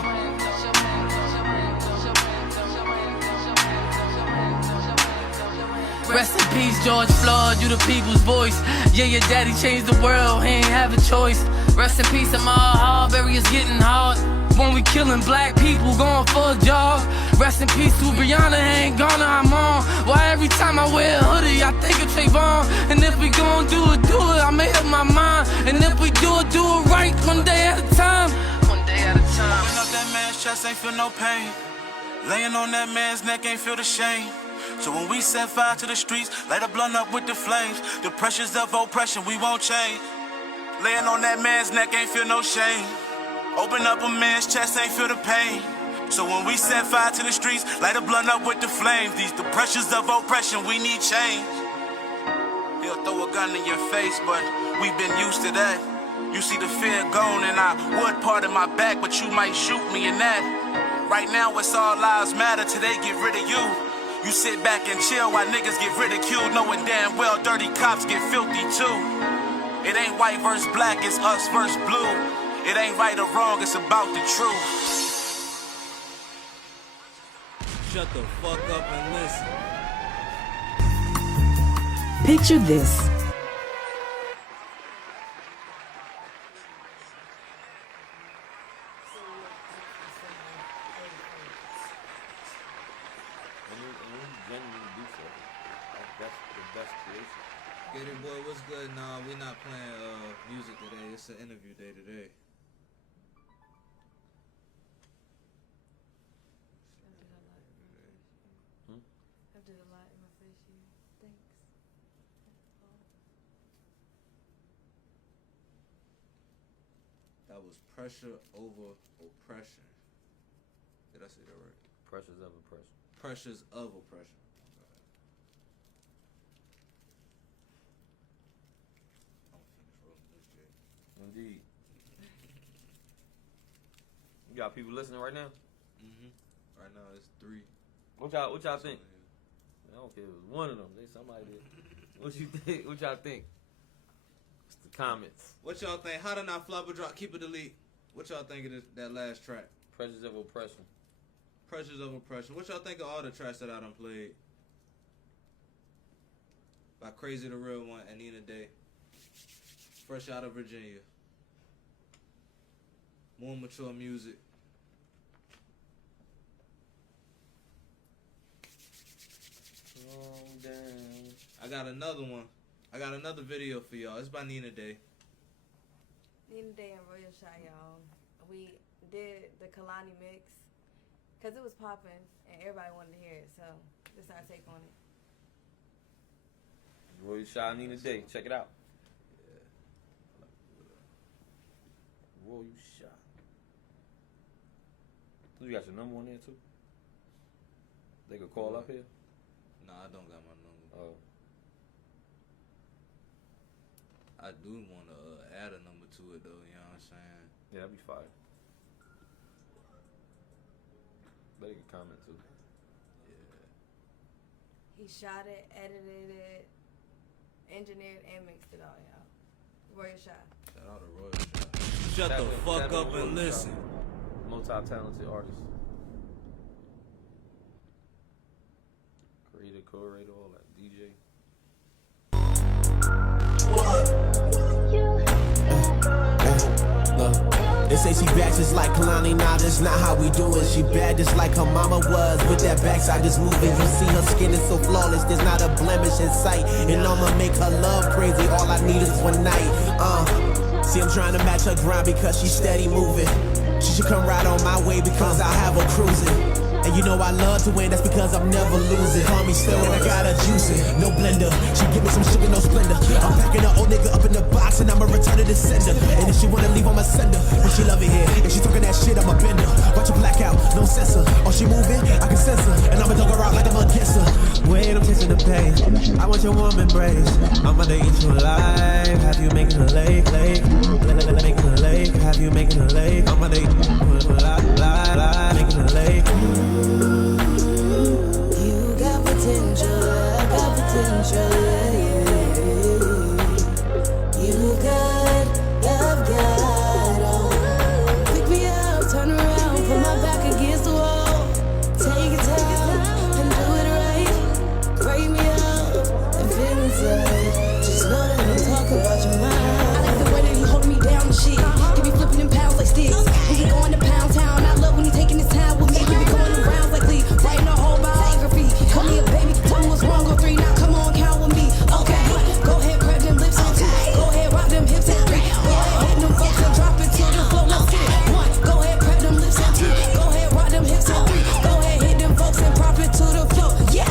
Rest in peace, George Floyd, you the people's voice. Yeah, your daddy changed the world, he ain't have a choice. Rest in peace, Ahmaud Arbery, it's getting hard. When we killing black people, going for a jog. Rest in peace to Breonna, ain't gonna, I'm on. Why every time I wear a hoodie, I think of Trayvon. And if we gon' do it, I made up my mind. And if we do it right, one day at a time. One day at a time. Open up that man's chest, ain't feel no pain. Laying on that man's neck, ain't feel the shame. So when we set fire to the streets, light a blunt up with the flames. The pressures of oppression, we won't change. Laying on that man's neck, ain't feel no shame. Open up a man's chest, ain't feel the pain. So when we set fire to the streets, light a blunt up with the flames. These the pressures of oppression, we need change. He'll throw a gun in your face, but we've been used to that. You see the fear gone, and I would part of my back, but you might shoot me in that. Right now it's all lives matter till they get rid of you. You sit back and chill while niggas get ridiculed, knowing damn well dirty cops get filthy too. It ain't white versus black, it's us versus blue. It ain't right or wrong, it's about the truth. Shut the fuck up and listen. Picture this. Get it, boy, what's good? Nah, we not playing music today. It's an interview day today. I did a lot in my first year. Thanks. That was pressure over oppression. Did I say that right? Pressures of oppression. Pressures of oppression. I'm gonna finish rolling this shit. Indeed. You got people listening right now? Right now it's 3. What y'all think? I don't care if it was one of them. They somebody did. What you think? What y'all think? What's the comments? What y'all think? How to not flop or drop? Keep it delete. What y'all think of that last track? Pressures of oppression. Pressures of oppression. What y'all think of all the tracks that I done played? By Krazy the Real One and Nina Dae. Fresh out of Virginia. More mature music. I got another one. I got another video for y'all. It's by Nina Dae. Nina Dae and Royal Shot, y'all. We did the Kalani mix because it was popping and everybody wanted to hear it. So this is our take on it. Royal Shot, Nina Dae. Check it out. Royal Shot. You got your number on there too? They could call up here? Nah, I don't got my number. Oh. I do want to add a number to it though, you know what I'm saying? Yeah, that'd be fire. They can comment too. Yeah. He shot it, edited it, engineered, and mixed it all, y'all. Royal Shot. Shout out to Royal Shot. Shut the fuck up and listen. Multi-talented artist. Creator, co-writer, all that. DJ. They say she bad just like Kalani, nah, that's not how we do it. She bad just like her mama was, with that backside just moving. You see her skin is so flawless, there's not a blemish in sight. And I'ma make her love crazy, all I need is one night. See, I'm trying to match her grind because she's steady moving. She should come right on my way because I have her cruising. And you know I love to win, that's because I'm never losing. Call me still and I got her juicing, no blender. She give me some sugar, no splendor. I'm packing her old nigga up in the box and I'ma return it to sender. And if she wanna leave, I'ma send her. But she love it here, if she talking that shit, I'ma bend her. Watch her black out, no censor. Oh, she moving, I can sense her. And I'ma dog her out like I'm against her. Wait, I'm tasting the pace. I want your warm embrace. I'm gonna eat you alive. Have you making a lake, making a lake. Have you making a lake? I'm gonna eat you alive, making a lake. You got potential, I got potential, yeah. You got, I've got, oh. Pick me up, turn around, put my back against the wall. Take your time and do it right. Break me up and feel inside. Just know that I'm talking about your mind. I like the way that he holding me down and shit. He be flipping them pounds like sticks. He be going to Pound Town. I love when he taking his time with me. He be going around like Lee, writing a whole biography. Call me a baby, tell me what's wrong on 3. Now come on, count with me. Okay, go ahead, grab them lips and 2. Go ahead, rock them hips and 3. Go ahead, hit them folks and drop it to the floor. Let's get it. 1. Go ahead, grab them lips and 2. Go ahead, rock them hips and 3. Go ahead, hit them folks and drop it to the floor. Yeah.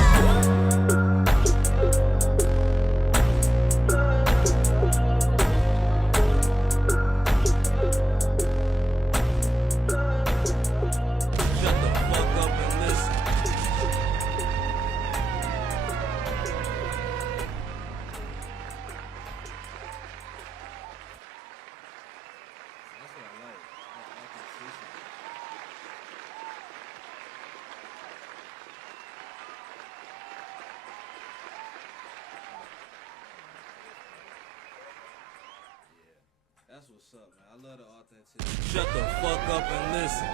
That's what's up, man. I love the authenticity. Shut the fuck up and listen.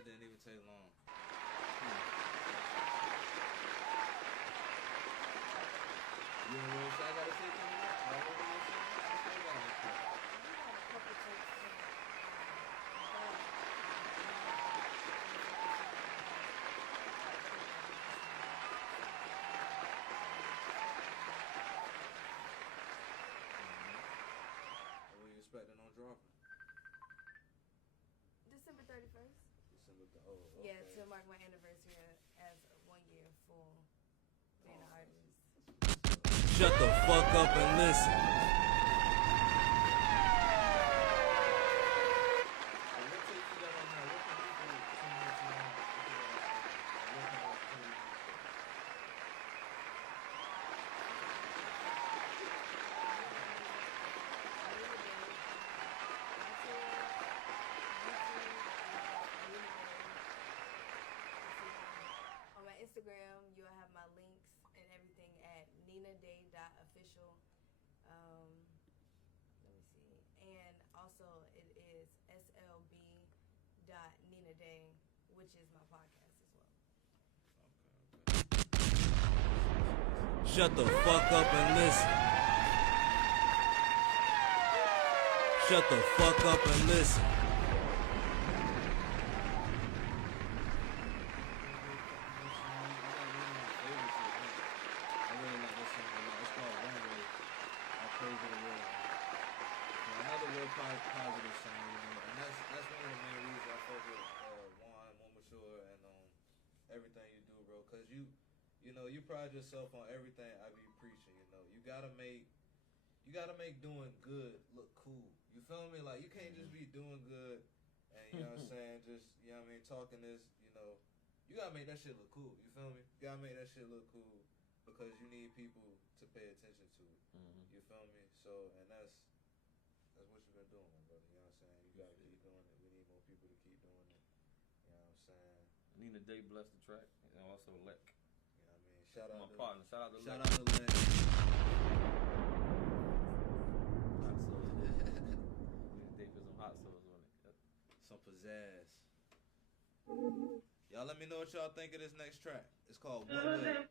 It didn't even take long. You know what I gotta say to you? Expecting on dropping? December 31st. Okay. Yeah, to mark my anniversary as 1 year full being an artist. Shut the fuck up and listen. Instagram, you'll have my links and everything at ninadae.official. Let me see. And also it is slb.ninadae, which is my podcast as well. Shut the fuck up and listen. Shut the fuck up and listen. Krazy the Real One. Another real positive song, you know, and that's one of the main reasons I fuck with Juan, More Mature, and everything you do, bro. Cause you know, you pride yourself on everything I be preaching. You know, you gotta make doing good look cool. You feel me? Like you can't just be doing good and you know what I'm saying, just you know what I mean, talking this. You know, you gotta make that shit look cool. You feel me? You gotta make that shit look cool because you need people to pay attention to it. You feel me? So, and that's what you've been doing, my brother. You know what I'm saying? You gotta keep doing it. We need more people to keep doing it. You know what I'm saying? Nina Dae blessed the track, and also Lek. You know what I mean? Shout out my partner. Shout out to Lek. Shout out to Lek. Hot sauce. Nina Dae put some hot sauce on it. Yep. Some pizzazz. Y'all let me know what y'all think of this next track. It's called One Way.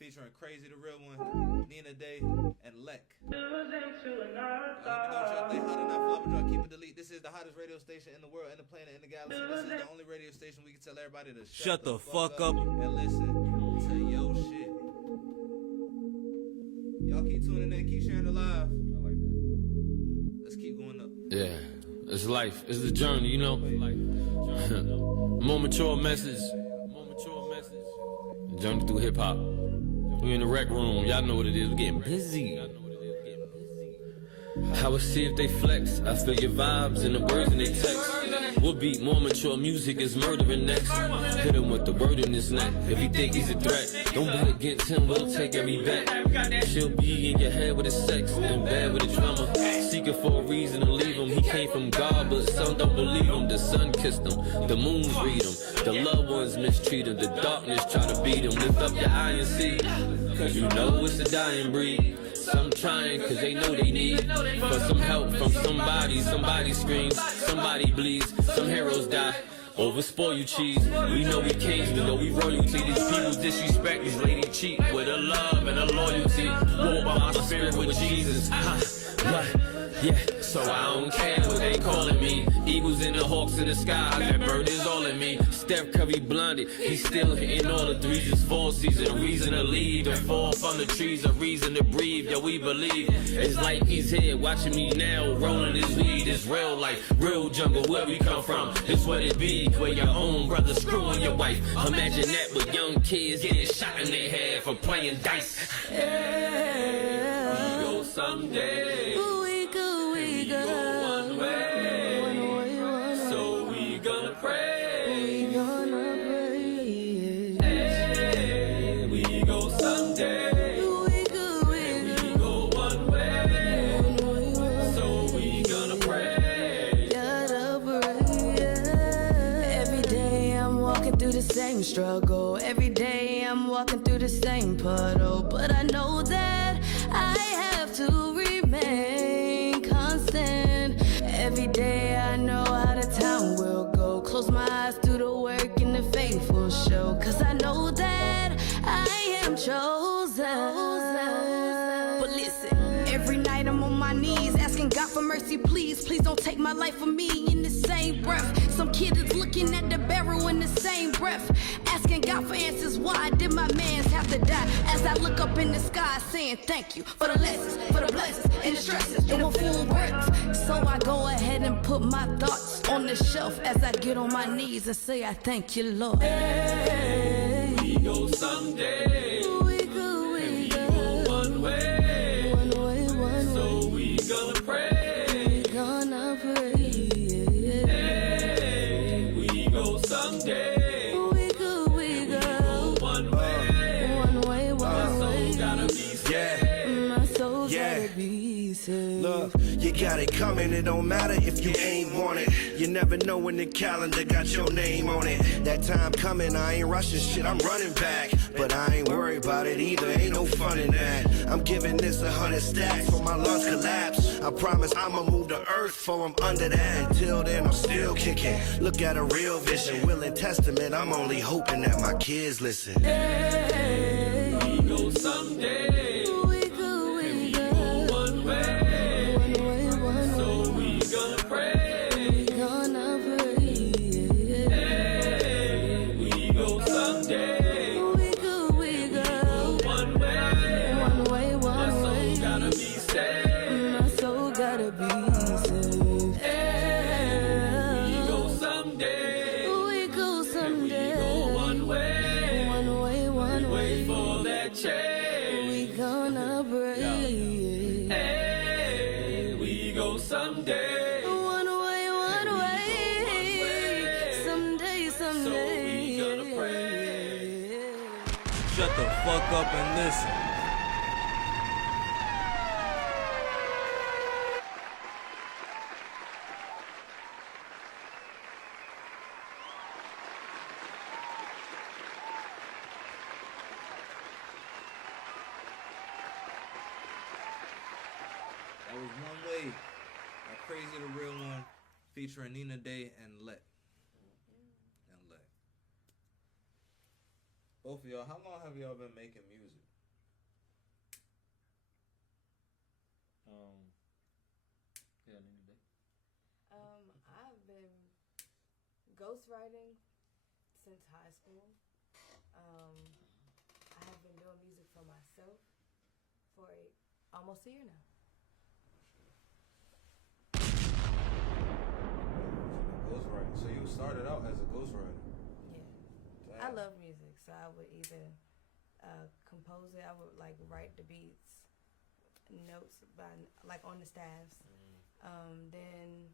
Featuring Krazy the Real One, Nina Dae, and Lek. Let me know what y'all think. Hot enough, Flubber Drop, keep it delete. This is the hottest radio station in the world, in the planet, in the galaxy. This is the only radio station we can tell everybody to shut the fuck up and listen to your shit. Y'all keep tuning in, keep sharing the live. I like that. Let's keep going up. Yeah, it's life. It's the journey, you know. More mature message. Journey through hip hop. We in the rec room. Y'all know what it is. We getting busy. I will see if they flex. I feel your vibes and the words in they text. We'll beat more mature music is murdering next. Hit him with the word in his neck. If he think he's a threat, don't bet against him, we'll take every bet. She'll be in your head with his sex, in bed with a drummer. Seeking for a reason to leave him. He came from God, but some don't believe him. The sun kissed him, the moons read him. The loved ones mistreat him, the darkness try to beat him. Lift up your eye and see, cause you know it's a dying breed. Some trying cause they know they need for some help from somebody. Somebody screams, somebody bleeds, some heroes die. Over spoiled cheese, we know we kings, we know we royalty. These people disrespect, these ladies cheat with a love and a loyalty. Walk by my spirit with Jesus. What? Yeah, so I don't care what they calling me. Eagles and the hawks in the sky, that bird is all in me. Steph Curry blinded, he's still hitting all the threes. It's fall season, a reason to leave and fall from the trees, a reason to breathe. Yeah, we believe it's like he's here watching me now, rolling his weed. It's real life, real jungle, where we come from. It's what it be, where your own brother screwing your wife. Imagine that with young kids getting shot in their head for playing dice. We go someday. We go one way, so we gonna pray. Hey, we go someday. We go one way, so we gonna pray. Every day I'm walking through the same struggle. Every day I'm walking through the same puddle. But I know that I have to remain constant. Every day I know how the time will go. Close my eyes through the work and the faithful show. Cause I know that I am chosen. But listen, every night I'm on my knees asking God for mercy, please. Please don't take my life from me in the same breath. Some kid is looking at the barrel in the same breath, asking God for answers. Why did my mans have to die? As I look up in the sky saying thank you for the lessons, for the blessings and the stresses and the full breaths. So I go ahead and put my thoughts on the shelf as I get on my knees and say I thank you, Lord. Hey, we go someday. We go one way. So we gonna pray. Hey, we go someday. We go one way. My soul gotta be saved. My soul gotta be saved. Look, you got it coming, it don't matter if you ain't want it. You never know when the calendar got your name on it. That time coming, I ain't rushing shit, I'm running back. But I ain't worried about it either, ain't no fun in that. I'm giving this 100 stacks for my lungs collapse. I promise I'ma move the earth for I'm under that. Until then, I'm still kicking. Look at a real vision, will and testament. I'm only hoping that my kids listen. Hey, we go someday. We go one way. So we gonna pray. Hey, we go someday. We go one way. My soul gotta be saved. My soul gotta be saved. Hey, we go someday. We go someday. We go one way. Wait for that change. We gonna pray. Hey, we go someday. One way. Someday. So we gonna pray. Shut the fuck up and listen. That was One Way by Krazy the Real One featuring Nina Dae and Let. Both of y'all, how long have y'all been making music? Nina Dae. I've been ghostwriting since high school. I have been doing music for myself for almost a year now. Ghostwriting. So you started out as a ghostwriter. Yeah. Damn. I love music, so I would either compose it. I would like write the beats, notes by like on the staffs. Then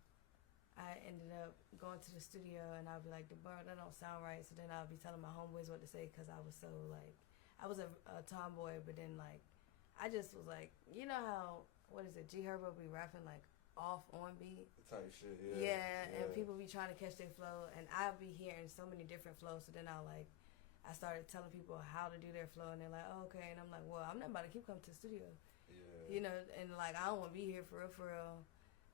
I ended up go into the studio and I'll be like, bro, that don't sound right. So then I'll be telling my homeboys what to say because I was so like, I was a tomboy, but then like, I just was like, you know how, what is it, G Herbo be rapping like off on beat? Type shit, Yeah, and people be trying to catch their flow, and I'll be hearing so many different flows, so then I started telling people how to do their flow, and they're like, oh, okay, and I'm like, well, I'm not about to keep coming to the studio. Yeah. You know, and like, I don't want to be here for real.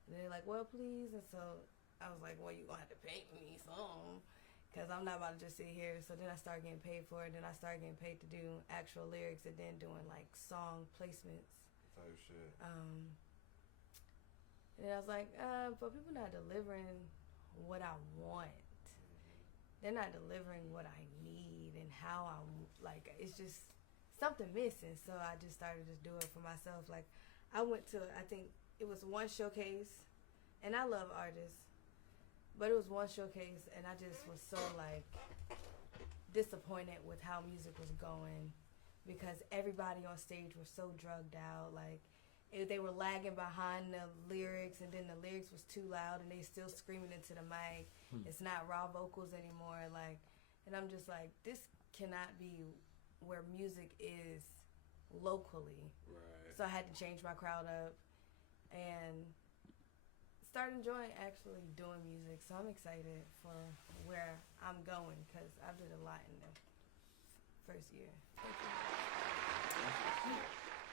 And they're like, well, please, and so I was like, well, you gonna have to pay me some, because I'm not about to just sit here. So then I started getting paid for it, then I started getting paid to do actual lyrics, and then doing like song placements. Type shit. And I was like, but people not delivering what I want. They're not delivering what I need and how I'm, like, it's just something missing. So I just started to do it for myself. Like, I went to, I think it was one showcase, and I love artists, but it was one showcase, and I just was so, like, disappointed with how music was going because everybody on stage was so drugged out. Like, they were lagging behind the lyrics, and then the lyrics was too loud, and they still screaming into the mic. It's not raw vocals anymore. Like, and I'm just like, this cannot be where music is locally. Right. So I had to change my crowd up and start enjoying actually doing music. So I'm excited for where I'm going because I did a lot in the first year. Thank you.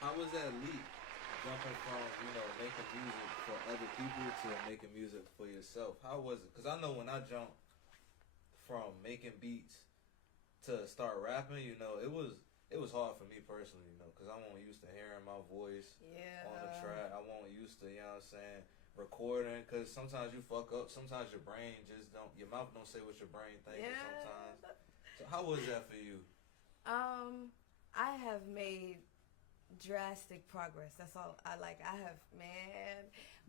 How was that leap? Jumping from, making music for other people to making music for yourself. How was it? Because I know when I jumped from making beats to start rapping, it was hard for me personally, because I wasn't used to hearing my voice on the track. I wasn't used to, recording, because sometimes you fuck up. Sometimes your brain just don't, your mouth don't say what your brain thinks sometimes. So how was that for you? I have made drastic progress. That's all I like.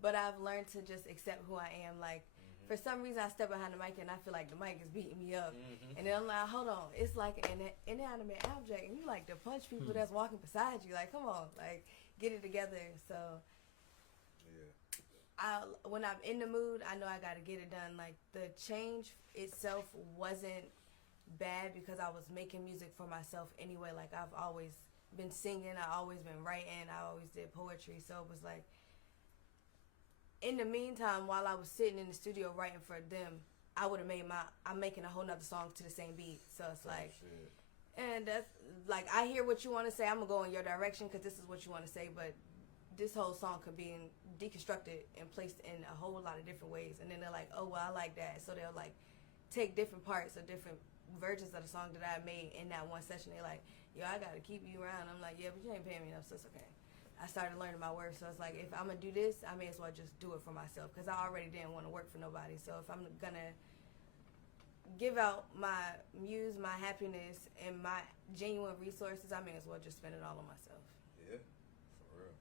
But I've learned to just accept who I am. Like, for some reason I step behind the mic and I feel like the mic is beating me up, and then I'm like, hold on, it's like an inanimate object, and you like to punch people that's walking beside you. Like, come on, like, get it together. So when I'm in the mood, I know I got to get it done. Like, the change itself wasn't bad because I was making music for myself anyway. Like, I've always been singing, I always been writing, I always did poetry. So it was like, in the meantime, while I was sitting in the studio writing for them, I would have made I'm making a whole nother song to the same beat. So it's like, and that's like, I hear what you want to say, I'm gonna go in your direction because this is what you want to say, but this whole song could be deconstructed and placed in a whole lot of different ways. And then they're like, oh, well, I like that. So they'll like take different parts or different versions of the song that I made in that one session. They're like, yo, I gotta keep you around. I'm like, yeah, but you ain't paying me enough, so it's okay. I started learning my worth, so it's like, if I'm gonna do this, I may as well just do it for myself, because I already didn't want to work for nobody. So if I'm gonna give out my muse, my happiness, and my genuine resources, I may as well just spend it all on myself. Yeah, for real.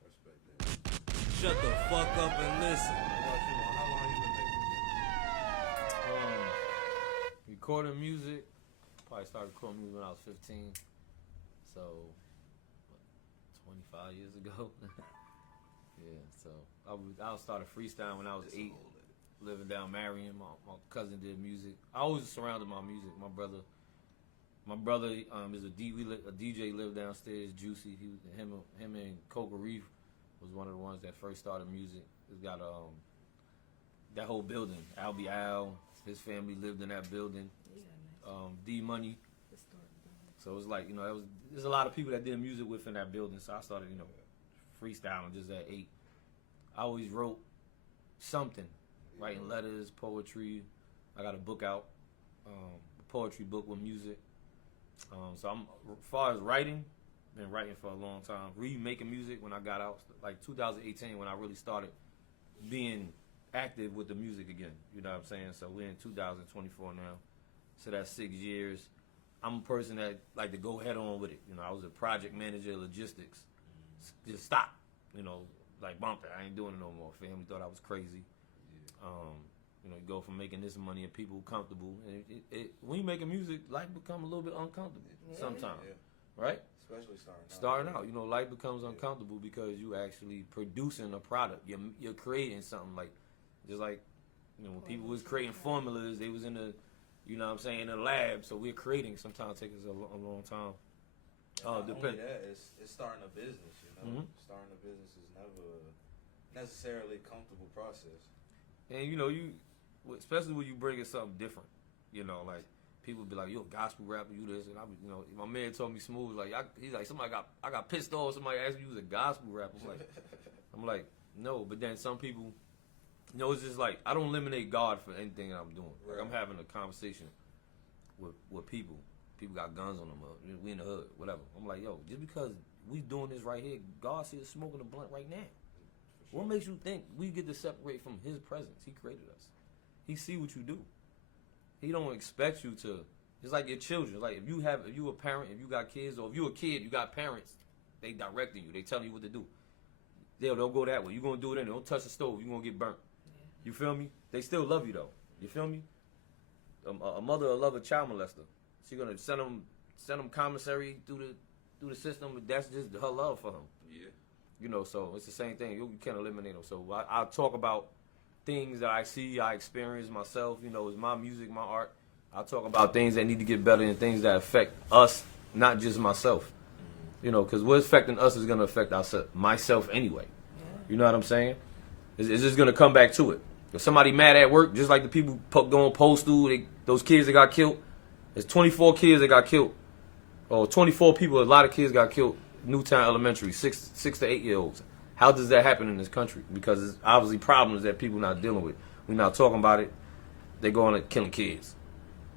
Respect that. Shut the fuck up and listen. How long you been making music? Recording music, probably started recording music when I was 15. So, 25 years ago. Yeah, so I started freestyling when I was 8, living down Marion. My cousin did music. I always surrounded my music. My brother is a DJ, lived downstairs, Juicy. Him and Coca Reef was one of the ones that first started music. He's got that whole building. Albie Al, his family lived in that building. D Money. So it was like, there's a lot of people that did music within that building. So I started, freestyling just at 8. I always wrote something, writing letters, poetry. I got a book out, a poetry book with music. So I'm, as far as writing, been writing for a long time. Remaking music when I got out, like 2018 when I really started being active with the music again. You know what I'm saying? So we're in 2024 now. So that's 6 years. I'm a person that like to go head on with it. I was a project manager, logistics. Just stop. Like bump it. I ain't doing it no more. Family thought I was crazy. You go from making this money and people comfortable. And when you making music, life become a little bit uncomfortable sometimes. Yeah. Right? Especially starting out. Life becomes uncomfortable because you actually producing a product. You're creating something, like just like You know, when people was creating formulas, they was in the, you know what I'm saying, in the lab. So we're creating. Sometimes it takes us a long time. Not only that, it's starting a business, you know. Mm-hmm. Starting a business is never necessarily a comfortable process. And, you know, especially when you bring in something different, you know, like, people be like, you a gospel rapper, you this. And I, you know, my man told me Smooth, like, he's like, I got pissed off. Somebody asked me you was a gospel rapper. I'm like, no. But then some people, you know, it's just like, I don't eliminate God for anything that I'm doing. Like, I'm having a conversation with people. People got guns on them. We in the hood, whatever. I'm like, yo, just because we doing this right here, God see us smoking a blunt right now. Sure. What makes you think we get to separate from His presence? He created us. He see what you do. He don't expect you to. It's like your children. Like if you a parent, if you got kids, or if you a kid, you got parents. They directing you. They telling you what to do. They'll go that way. You gonna do it anyway. Don't touch the stove. You gonna get burnt. You feel me? They still love you though. You feel me? A mother will love a child molester. She gonna send them commissary through the system. That's just her love for him. Yeah. You know, so it's the same thing. You can't eliminate them. So I talk about things that I see, I experience myself. You know, it's my music, my art. I talk about things that need to get better and things that affect us, not just myself. You know, because what's affecting us is gonna affect myself anyway. Yeah. You know what I'm saying? It's just gonna come back to it. If somebody mad at work, just like the people going postal, those kids that got killed. There's 24 kids that got killed. Or 24 people, a lot of kids got killed. Newtown Elementary, 6 to 8 year olds. How does that happen in this country? Because it's obviously problems that people not dealing with. We're not talking about it. They go on killing kids.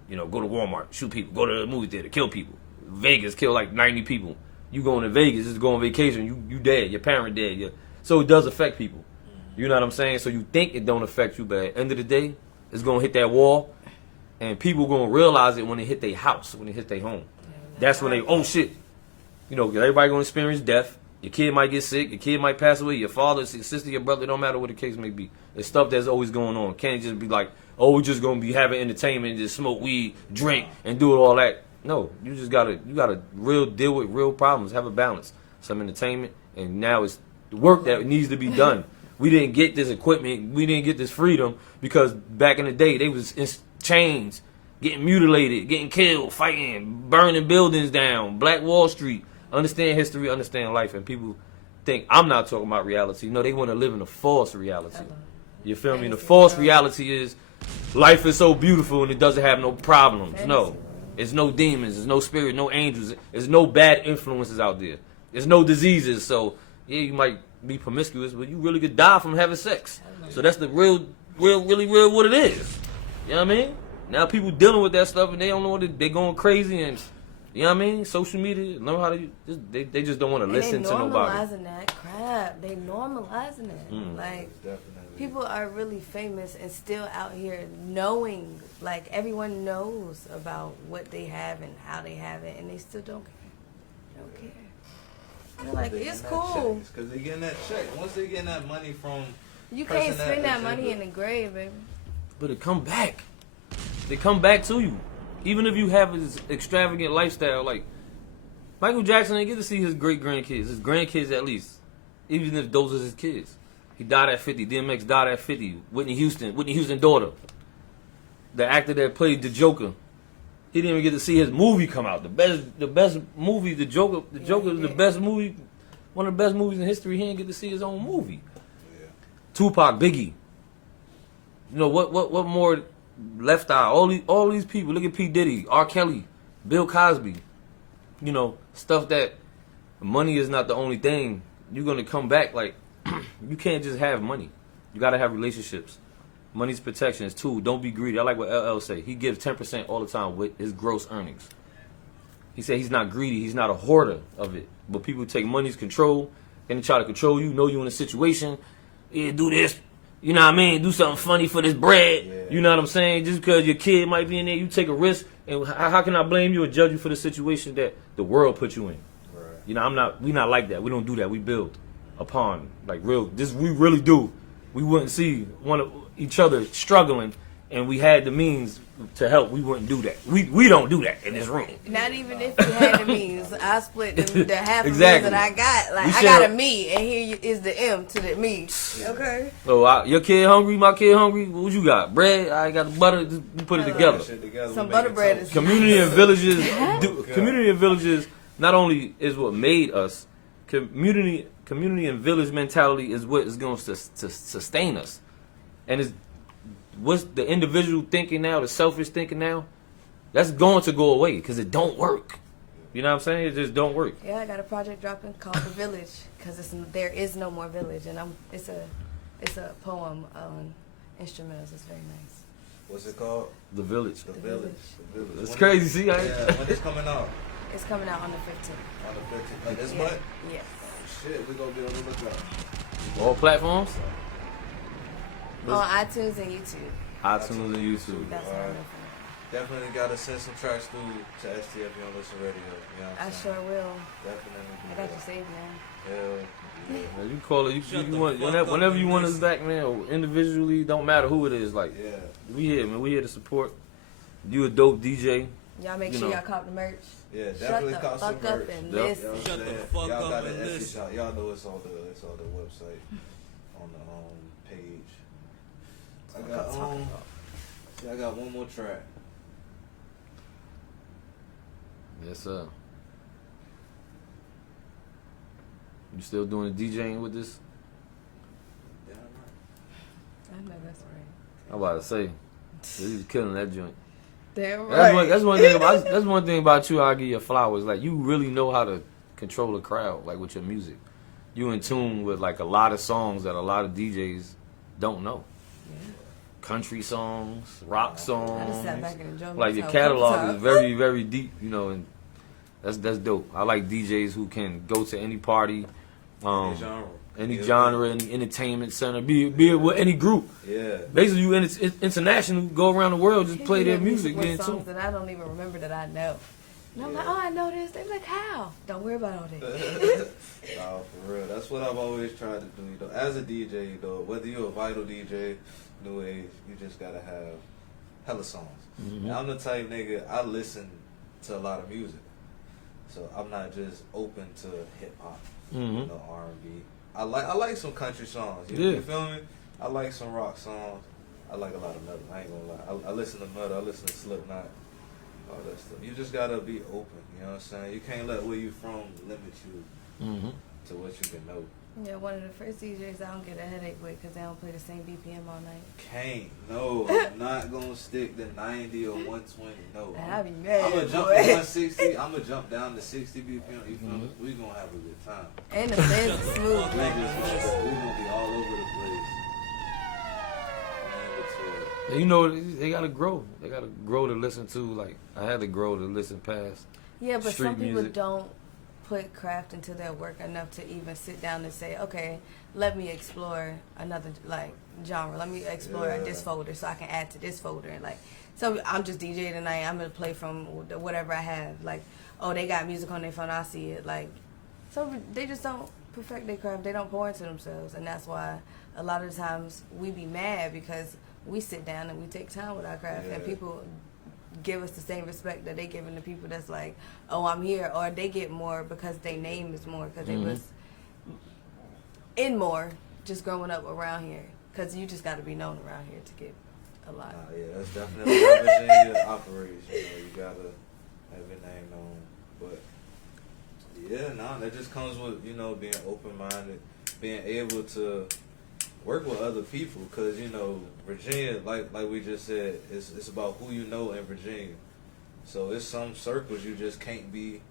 You know, go to Walmart, shoot people. Go to the movie theater, kill people. Vegas, kill like 90 people. You going to Vegas, just go on vacation, you dead. Your parent dead. So it does affect people. You know what I'm saying? So you think it don't affect you, but at the end of the day, it's going to hit that wall. And people going to realize it when it hit their house, when it hit their home. That's when they, oh shit. You know, everybody going to experience death. Your kid might get sick. Your kid might pass away. Your father, your sister, your brother, it don't matter what the case may be. It's stuff that's always going on. Can't just be like, oh, we're just going to be having entertainment and just smoke weed, drink, and do all that. No, you just got to deal with real problems. Have a balance. Some entertainment, and now it's the work that needs to be done. We didn't get this equipment. We didn't get this freedom because back in the day, they was in chains, getting mutilated, getting killed, fighting, burning buildings down, Black Wall Street. Understand history, understand life, and people think I'm not talking about reality. No, they want to live in a false reality. You feel me? The false reality is life is so beautiful and it doesn't have no problems. No, it's no demons, there's no spirit, no angels, there's no bad influences out there. There's no diseases. So yeah, you might be promiscuous, but you really could die from having sex. So that's the real what it is. You know what I mean? Now people dealing with that stuff and they don't know what they're going crazy and. You know what I mean? Social media, know how to. They just don't want to listen to nobody. They normalizing that crap. They normalizing it. Like people are really famous and still out here knowing. Like everyone knows about what they have and how they have it, and they still don't care. They're like, it's cool. Because they're getting that check. Once they getting that money from. You can't spend that money in the grave, baby. But it come back. They come back to you. Even if you have this extravagant lifestyle, like Michael Jackson didn't get to see his great-grandkids, his grandkids at least, even if those are his kids. He died at 50. DMX died at 50. Whitney Houston's daughter, the actor that played the Joker, he didn't even get to see his movie come out. The best movie, the Joker is the best movie, one of the best movies in history. He didn't get to see his own movie. Yeah. Tupac, Biggie. You know what more? Left Eye, all these people. Look at P. Diddy, R. Kelly, Bill Cosby. You know, stuff that money is not the only thing. You're gonna come back like you can't just have money. You gotta have relationships. Money's protection is too. Don't be greedy. I like what LL say. He gives 10% all the time with his gross earnings. He said he's not greedy. He's not a hoarder of it. But people take money's control and they try to control you. Know you in a situation. Yeah, do this. You know what I mean? Do something funny for this bread. Yeah. You know what I'm saying? Just because your kid might be in there, you take a risk. And how can I blame you or judge you for the situation that the world put you in? Right. You know, we not like that. We don't do that. We build upon, like, real. This we really do. We wouldn't see one of each other struggling and we had the means to help, we wouldn't do that. We don't do that in this room. Not even if you had the means. I split the half Exactly. of me that I got. Like, We I share- got a me, and here is the M to the me. Okay? So your kid hungry, my kid hungry. What you got? Bread? I got the butter. Just we put it together. Some butter bread is Community and villages. Community and villages not only is what made us. Community and village mentality is what is going to sustain us. And it's what's the individual thinking now, the selfish thinking now, that's going to go away because it don't work. You know what I'm saying? It just don't work. Yeah, I got a project dropping called The Village because there is no more village, and it's a poem on instrumentals. It's very nice. What's it called? The Village. The Village. The Village. It's When crazy. See, when it's coming out? It's coming out on the 15th. On the 15th. Like this Yeah. month? Yes. Shit, we gonna be on the lookout. all platforms. On iTunes and YouTube. iTunes and YouTube. That's what I'm looking Definitely gotta send some tracks through to STFU And Listen Radio. You know what at. I'm I saying? sure will. Definitely do I got that. you saved, man. Hell yeah. Man, you call it. Shut You the want fuck up whenever you and want us listen. back, man. Or individually, don't matter who it is. Like Yeah. we here, man. We here to support. You a dope DJ. Y'all make You sure know. y'all cop the merch. Yeah, Shut definitely the cop some fuck up merch. and Yep. You know listen. what I'm Shut the saying? fuck Y'all up got and the listen. Y'all know it's on the website on the page. I got one more track. Yes, sir. You still doing the DJing with this? Yeah, I know that's right. I'm about to say, he's killing that joint. Damn That's right. that's one thing about you. I'll give you flowers. Like you really know how to control a crowd, like with your music. You in tune with like a lot of songs that a lot of DJs don't know. Country songs, rock I just songs. sat back and enjoyed Like your myself catalog a couple is very, very deep, you know, and that's dope. I like DJs who can go to any party, any genre, any entertainment center, be it with any group. Yeah. Basically, you international, go around the world, just He play do their that music, with get in songs tune. that I don't even remember that I know. And I'm like, oh, I know this. They be like, how? Don't worry about all that. Nah, for real. That's what I've always tried to do. You know, as a DJ, you know, whether you're a vital DJ, new age, you just gotta have hella songs. Mhm. And I'm the type nigga, I listen to a lot of music, so I'm not just open to hip hop, Mhm. you know, R&B. I like some country songs. You, Yeah. you feel me? I like some rock songs. I like a lot of metal. I ain't gonna lie. I listen to metal. I listen to Slipknot. All that stuff. You just gotta be open. You know what I'm saying? You can't let where you from limit you Mhm. to what you can know. Yeah, one of the first DJs I don't get a headache with because they don't play the same BPM all night. Can't. No, I'm not gonna stick to 90 or 120. No. And I be mad, I'm gonna jump boy. to 160. I'm gonna jump down to 60 BPM. You feel me? We gonna have a good time. And the fans is smooth. We gonna be all over the place. And you know, they gotta grow. They gotta grow to listen to. Like I had to grow to listen past. Yeah, but street some people music. don't put craft into their work enough to even sit down and say, okay, let me explore another like genre. Let me explore this folder so I can add to this folder. And like, so I'm just DJ tonight. I'm gonna play from whatever I have. Like, oh, they got music on their phone. I see it. Like, so they just don't perfect their craft. They don't pour into themselves, and that's why a lot of the times we be mad because we sit down and we take time with our craft, and people give us the same respect that they giving the people that's like, oh, I'm here, or they get more because their name is more because they was in more just growing up around here, because you just got to be known around here to get a lot. Nah, yeah, that's definitely how Virginia operates. You know, you gotta have your name known. But yeah, nah, that just comes with, you know, being open-minded, being able to work with other people, because, you know, Virginia, like we just said, it's about who you know in Virginia. So it's some circles you just can't be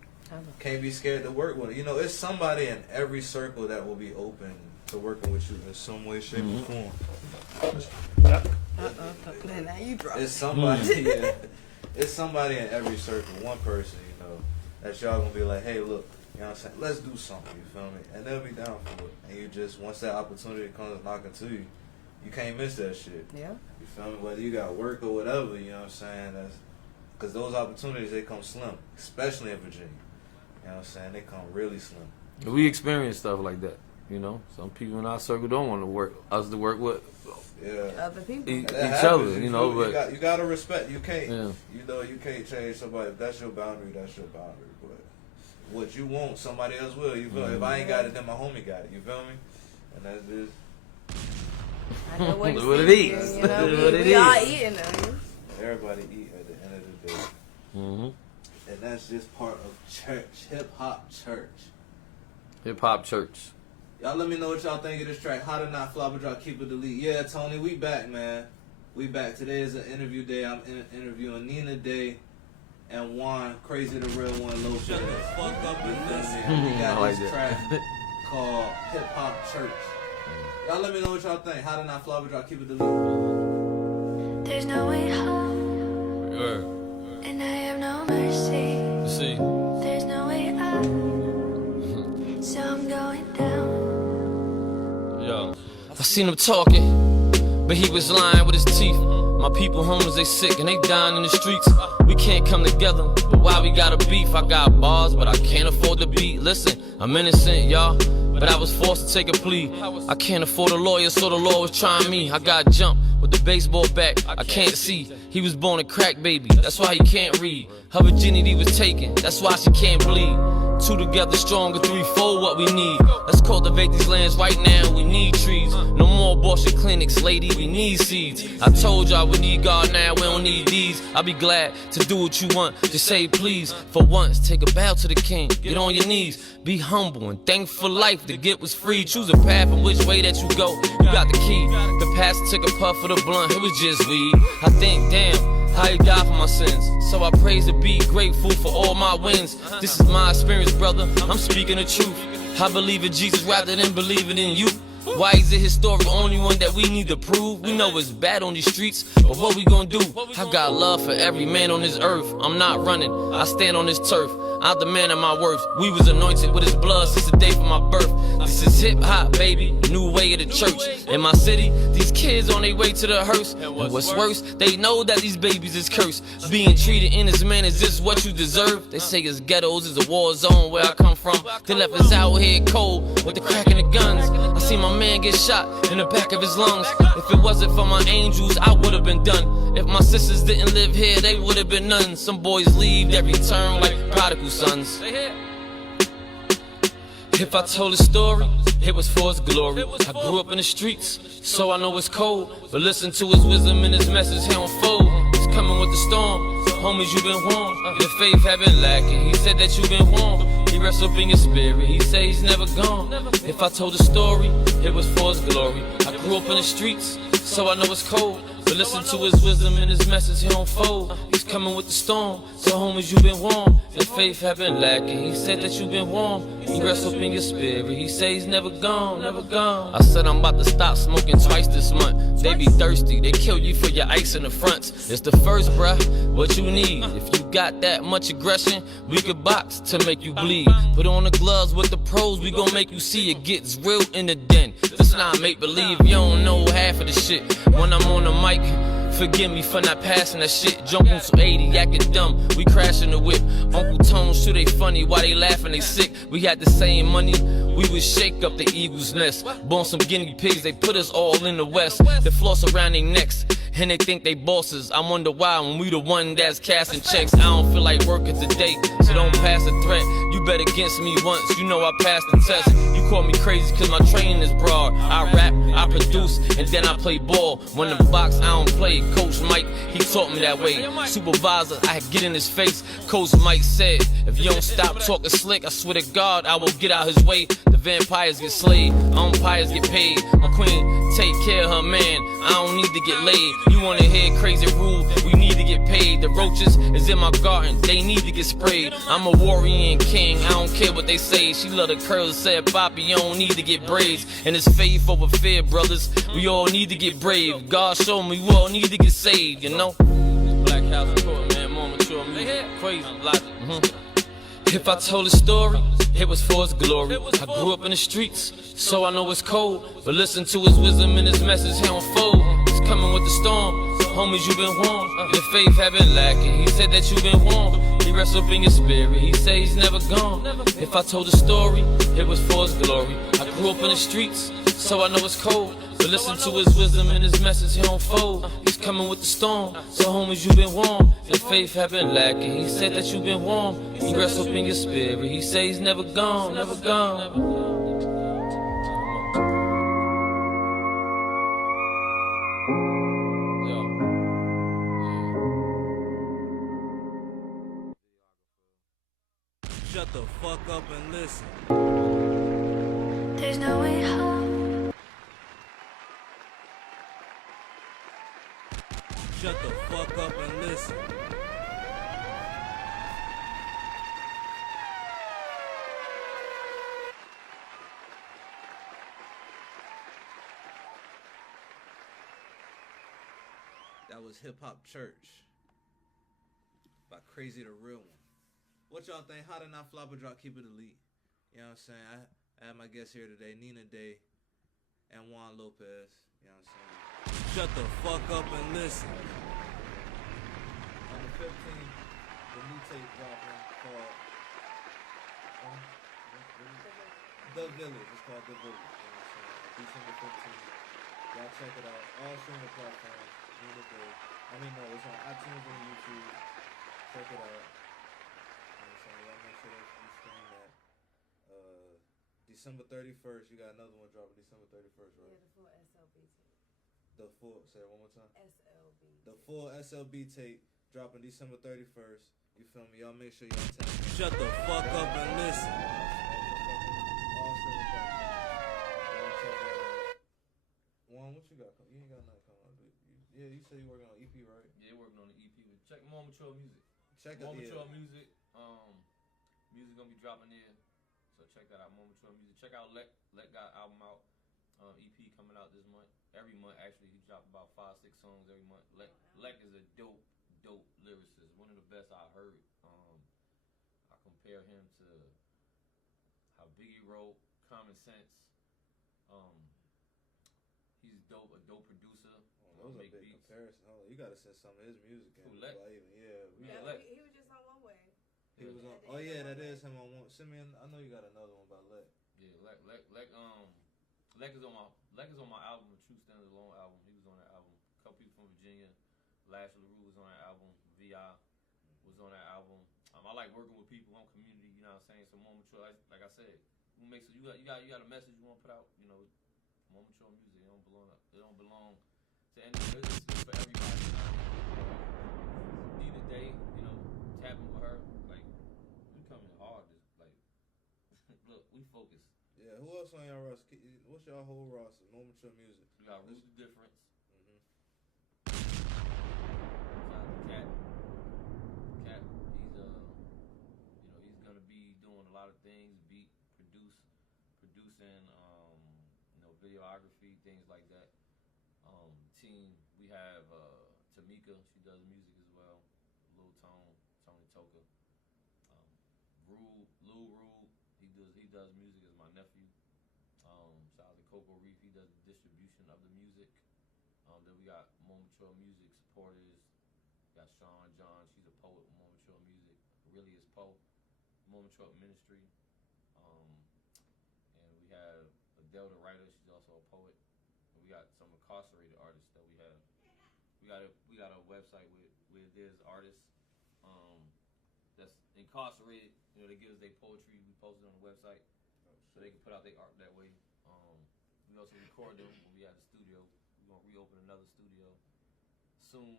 scared to work with. You know, it's somebody in every circle that will be open to working with you in some way, shape, or form. Now you drop. It's somebody. Yeah, it's somebody in every circle. One person, you know, that y'all gonna be like, hey, look, you know what I'm saying? Let's do something. You feel me? And they'll be down for it. And you just, once that opportunity comes knocking to you, you can't miss that shit. Yeah. You feel me? Whether you got work or whatever, you know what I'm saying? That's because those opportunities, they come slim, especially in Virginia. You know what I'm saying? They come really slim. We experience stuff like that. You know, some people in our circle don't want to work with other people. Each Happens, other, you know. But you gotta respect. You can't, yeah. you can't change somebody. If that's your boundary, that's your boundary. But what you want, somebody else will. You feel? If I ain't got it, then my homie got it. You feel me? And that's just. I know what it is. You know, we all eating them. Everybody eat at the end of the day. Mm-hmm. And that's just part of church, hip hop church. Hip hop church. Y'all let me know what y'all think of this track. How to Not Flop or Drop, Keep it Delete. Yeah, Tony, we back, man. We back. Today is an interview day. I'm interviewing Nina Dae and Juan, Krazy the Real One, Lopez. Shut the fuck up and We got like this track called Hip Hop Church. Y'all let me know what y'all think. How to Not Flop or Drop, Keep it Delete. There's no way home, and I have no mercy. See. There's no way out, so I'm going down. Yo. I seen him talking, but he was lying with his teeth. My people homeless, they sick and they dying in the streets. We can't come together, but why we gotta beef? I got bars, but I can't afford to beat. Listen, I'm innocent, y'all, but I was forced to take a plea. I can't afford a lawyer, so the law was trying me. I got jumped with the baseball bat, I can't see. He was born a crack baby, that's why he can't read. Her virginity was taken, that's why she can't bleed. Two together stronger, 3-4 what we need. Let's cultivate these lands right now, we need trees. No more abortion clinics, lady, we need seeds. I told y'all we need God now, we don't need these. I'll be glad to do what you want, just say please. For once, take a bow to the king, get on your knees. Be humble and thankful for life, the gift was free. Choose a path in which way that you go, you got the key. The pastor took a puff of the blunt, it was just weed. I think, damn, how he died for my sins. So I praise to be grateful for all my wins. This is my experience, brother, I'm speaking the truth. I believe in Jesus rather than believing in you. Why is it his story only one that we need to prove? We know it's bad on these streets, but what we gonna do? I got love for every man on this earth. I'm not running, I stand on this turf. I'm the man of my worth. We was anointed with his blood since the day for my birth. This is hip hop, baby, new way of the church. In my city, these kids on their way to the hearse. And what's worse, they know that these babies is cursed. Being treated in this man, is this what you deserve? They say it's ghettos, is a war zone where I come from. They left us out here cold with the crack and the guns. I see my man get shot in the back of his lungs. If it wasn't for my angels, I would have been done. If my sisters didn't live here, they would have been none. Some boys leave every turn like prodigal sons. If I told a story, it was for his glory. I grew up in the streets, so I know it's cold. But listen to his wisdom and his message, he don't fold. He's coming with the storm, homies, you been warned. Your faith have been lacking, he said that you been warned. He rests up in your spirit, he say he's never gone. If I told a story, it was for his glory. I grew up in the streets, so I know it's cold. But listen to his wisdom and his message, he don't fold. He's coming with the storm, so homies, you been warned. Your faith have been lacking, he said that you been warned. He rests up in your spirit, he say he's never gone, never gone. I said I'm about to stop smoking twice this month. They be thirsty, they kill you for your ice in the fronts. It's the first, bruh, what you need. If you got that much aggression, we could box to make you bleed. Put on the gloves with the pros, we gon' make you see it gets real in the den. This not make believe, you don't know half of the shit. When I'm on the mic, forgive me for not passing that shit. Jumping to 80, acting dumb, we crashing the whip. Uncle Tones, sure they funny, why they laughing, they sick. We had the same money, we would shake up the eagle's nest. Born some guinea pigs, they put us all in the west. They floss around their necks, and they think they bosses. I wonder why when we the one that's casting checks. I don't feel like working today, so don't pass the threat. You bet against me once, you know I passed the test. You call me crazy cause my training is broad. I rap, I produce, and then I play ball. When the box, I don't play. Coach Mike, he taught me that way. Supervisor, I get in his face. Coach Mike said, if you don't stop talking slick, I swear to God, I will get out his way. The vampires get slayed, umpires get paid. My queen, take care of her man, I don't need to get laid. You wanna hear crazy rule, we need to get paid. The roaches is in my garden, they need to get sprayed. I'm a warrior and king, I don't care what they say. She love the curls, said Poppy, you don't need to get braids. And it's faith over fear, brothers, we all need to get brave. God showed me we all need to get saved, you know. Black House Court, man, more mature music, crazy logic. If I told a story, it was for his glory. I grew up in the streets, so I know it's cold. But listen to his wisdom and his message, he don't fold. He's coming with the storm, homies, you been warned. Your faith have been lacking, he said that you been warned. He rests up in your spirit, he say he's never gone. If I told a story, it was for his glory. I grew up in the streets, so I know it's cold. But listen to his wisdom and his message, he don't fold. He's coming with the storm, so homies, you been warm. Your faith have been lacking, he said that you been warm. He rests up in your spirit, he say he's never gone, never gone. Shut the fuck up and listen. There's no way home. Shut the fuck up and listen. That was Hip Hop Church by Krazy the Real One. What y'all think? How did not flop or drop? Keep it elite. You know what I'm saying? I have my guest here today, Nina Dae and Juan Lopez. You know what I'm saying? Shut the fuck up and listen. On the 15th, the new tape dropping called The Village. It's called The Village. You know what I'm saying? December 15th. Y'all check it out. All streaming platforms. Nina Dae. I mean, no, it's on iTunes and YouTube. Check it out. Y'all make sure that you stream that. December 31st, you got another one dropping December 31st, right? Yeah, the full SLB tape. The full, say it one more time. SLB. The full SLB tape dropping December 31st. You feel me? Y'all make sure y'all tap in. Shut the fuck up and listen. Juan, what you got? You ain't got nothing coming up. Yeah, you said you working on EP, right? Yeah, working on the EP. Check more mature music. Check more it, mature music. Music gonna be dropping there, so check that out. More mature music. Check out Let got album out. EP coming out this month. Every month actually, he dropped about 5-6 songs every month. Lek is a dope lyricist. One of the best I heard. I compare him to how Biggie wrote Common Sense. He's dope, a dope producer. Those are big comparisons. Oh, you gotta send some of his music in. Lek? Yeah. He was just on One Way. He was on. Oh yeah, that is him on one. Send me. I know you got another one by Lek. Yeah, Lek is on my album, True Standards Alone album. He was on that album. A couple people from Virginia. Lash LaRue was on that album. VI was on that album. I like working with people on community. You know what I'm saying? So more mature. Like I said, you got a message you want to put out. You know, more mature music. It don't belong to anyone. It's for everybody. Nina Dae, you know, tapping with her. We coming hard. Look, we focused. Yeah, who else on y'all roster? What's y'all whole roster? More mature music. We got Root the Difference. Cat, he's gonna be doing a lot of things, producing, videography, things like that. Team, we have Tamika, she does music as well. Lil Tony Toka. Rule, he does music as my nephew. Shout out to Coco Reef, he does the distribution of the music. Then we got more mature music supporters. Got Sean John, she's a poet with more mature music. Really is Poe. More mature ministry. And we have Adele the writer, she's also a poet. And we got some incarcerated artists that we have. We got a website where there's artists that's incarcerated. You know, they give us their poetry. We post it on the website so they can put out their art that way. We also record them when we at the studio. We're gonna reopen another studio soon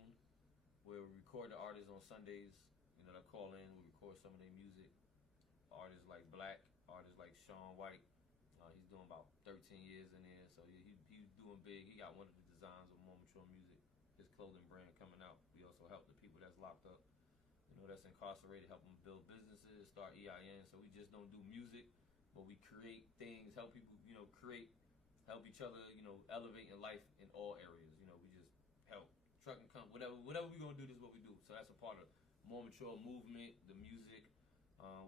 where we record the artists on Sundays. You know, they call in. We record some of their music. Artists like Black, artists like Sean White. He's doing about 13 years in there, so he's doing big. He got one of the designs of more mature music. His clothing brand coming out. We also help the people that's locked up, that's incarcerated, help them build businesses, start EIN. So we just don't do music, but we create things, help people, help each other, elevate in life in all areas. We just help. Trucking company, whatever we gonna do, this is what we do. So that's a part of more mature movement, the music.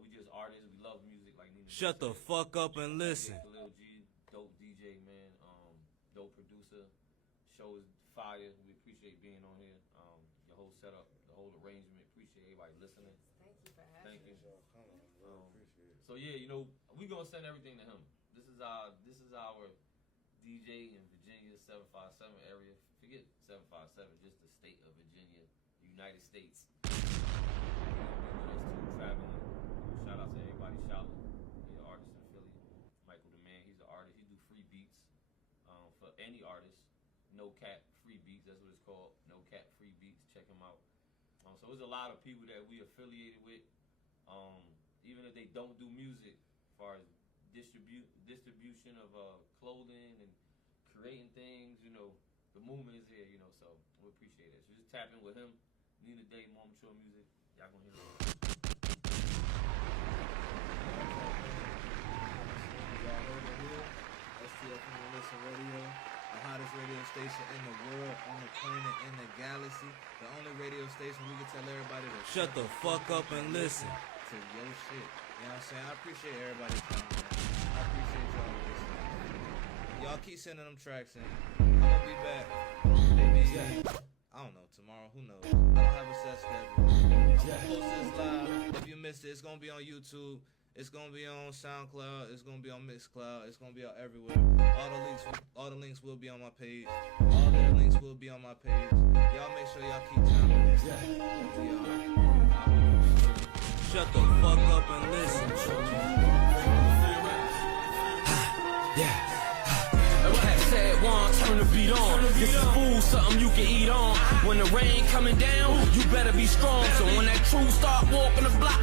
We just artists, we love music like Nina. Shut the fuck up and listen. Lil G, dope DJ, man. Dope producer. Show is fire. We appreciate being on here. The whole setup, the whole arrangement. Appreciate everybody listening. Thank you for having me. Appreciate it. So yeah, we gonna send everything to him. This is our DJ in Virginia, 757 area. Forget 757, just the state of Virginia, United States. With us too, traveling. Shout out to everybody. Charlotte, he's an artist in Philly. Michael the Man, he's an artist. He do free beats for any artist. No Cap Free Beats, that's what it's called. No Cap Free Beats. Check him out. So there's a lot of people that we affiliated with, even if they don't do music, as far as distribution of clothing and creating things. You know, the movement is here. You know, so we appreciate it. So just tap in with him. Nina Dae, more mature music. Y'all gonna hear it. Y'all heard it here. STFU And Listen Radio, the hottest radio station in the world, on the planet, in the galaxy. The only radio station we can tell everybody to shut the fuck up and listen to your shit. You know what I'm saying? I appreciate everybody coming, man. I appreciate y'all listening. Y'all keep sending them tracks in. I'm gonna be back. Maybe, I don't know, tomorrow, who knows? I don't have a set schedule. I'm gonna post this live. If you missed it, it's gonna be on YouTube. It's gonna be on SoundCloud. It's gonna be on Mixcloud. It's gonna be out everywhere. All the links will be on my page. All the links will be on my page. Y'all make sure y'all keep time. Shut the fuck up and listen. Yeah. Said Juan, turn the beat on. This is food, something you can eat on. When the rain coming down, you better be strong. So when that truth start walking the block,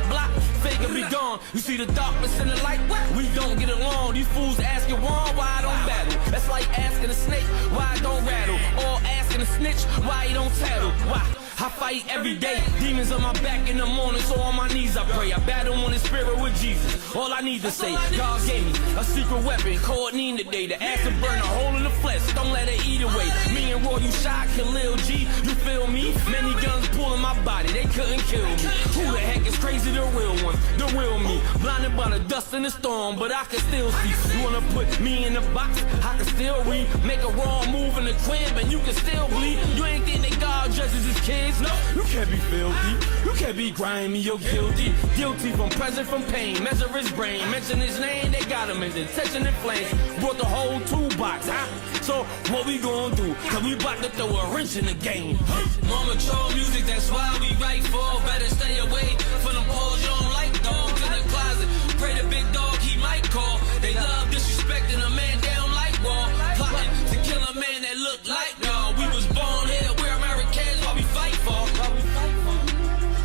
fake and be gone. You see the darkness and the light, we don't get along. These fools asking Juan why I don't battle. That's like asking a snake why I don't rattle. Or asking a snitch why he don't tattle. Why? I fight every day, demons on my back in the morning, so on my knees I pray. I battle on the spirit with Jesus. All I need to say, God gave me a secret weapon called Nina Dae. The ass to burn a hole in the flesh, don't let it eat away. Me and Roy, you shot, kill Lil G, you feel me? Many guns pulling my body, they couldn't kill me. Who the heck is Krazy the Real One? The real me, blinded by the dust in the storm, but I can still see. You wanna put me in the box, I can still read. Make a wrong move in the crib and you can still bleed. You ain't think that God judges his kids? No, you can't be filthy. You can't be grimy, you're guilty. Guilty from present from pain. Measure his brain, mention his name, they got him in detention and flames. Brought the whole toolbox, huh? So what we gonna do? Cause we bout to throw a wrench in the game. More mature music, that's why we write for. Better stay away from them balls you don't like, dogs in the closet. Pray the big dog he might call. They love disrespecting a man down like wall. Plotting to kill a man that look like y'all. We was born here, we're Americans, why we fight for?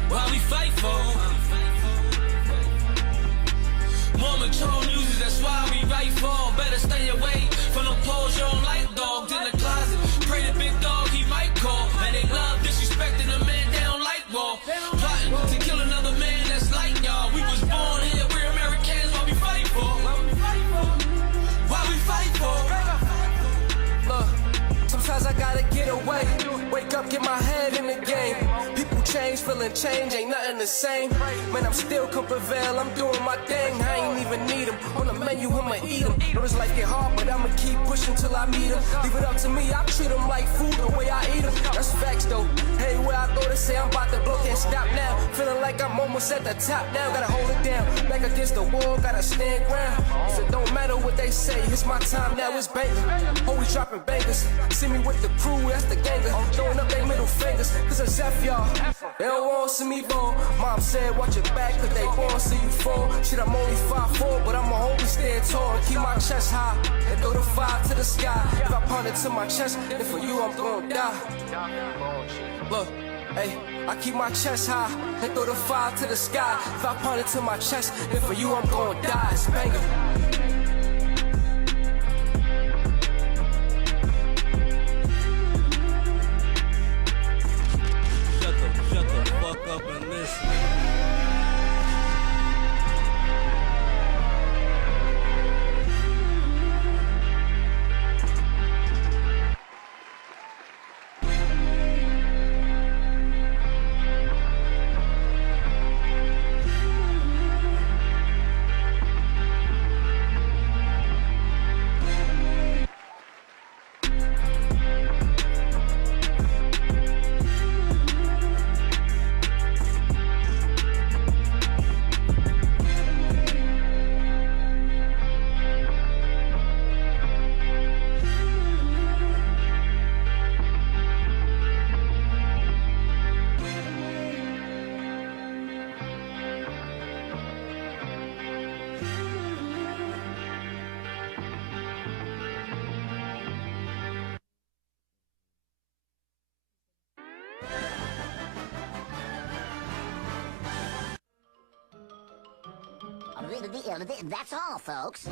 Why we fight for? More mature music, that's why we write for. Better stay away from them clothes you don't like, dogs in the closet. Pray the big dog he might call. And they love disrespecting a man down like wall. Plotting to kill another man that's like y'all. We was born here, we're Americans, why we fight for? Why we fight for? Look, sometimes I gotta get away. Wake up, get my head in the game. People change, feeling change, ain't nothing the same. Man, I'm still come prevail, I'm doing my thing. I ain't even need them. On the menu, I'ma eat them. Know this life get hard, but I'ma keep pushing till I meet them. Leave it up to me, I treat them like food the way I eat them. That's facts though. Hey, where I go to say I'm about to blow, can't stop now. Feeling like I'm almost at the top now. Gotta hold it down, back against the wall, gotta stand ground. So it don't matter what they say, it's my time now, it's banging. Always dropping bangers. See me with the crew, that's the ganger. Throwing up their middle fingers, cause it's F y'all. They don't wanna see me ball. Mom said watch your back, cause they wanna see you fall. Shit, I'm only 5'4", but I'ma hold me stand tall and keep my chest high and throw the 5 to the sky. If I pound it to my chest, then for you I'm gonna die. Look, hey, I keep my chest high and throw the 5 to the sky. If I pound it to my chest, then for you I'm gonna die. It's banger. Fuck up and listen. That's all, folks.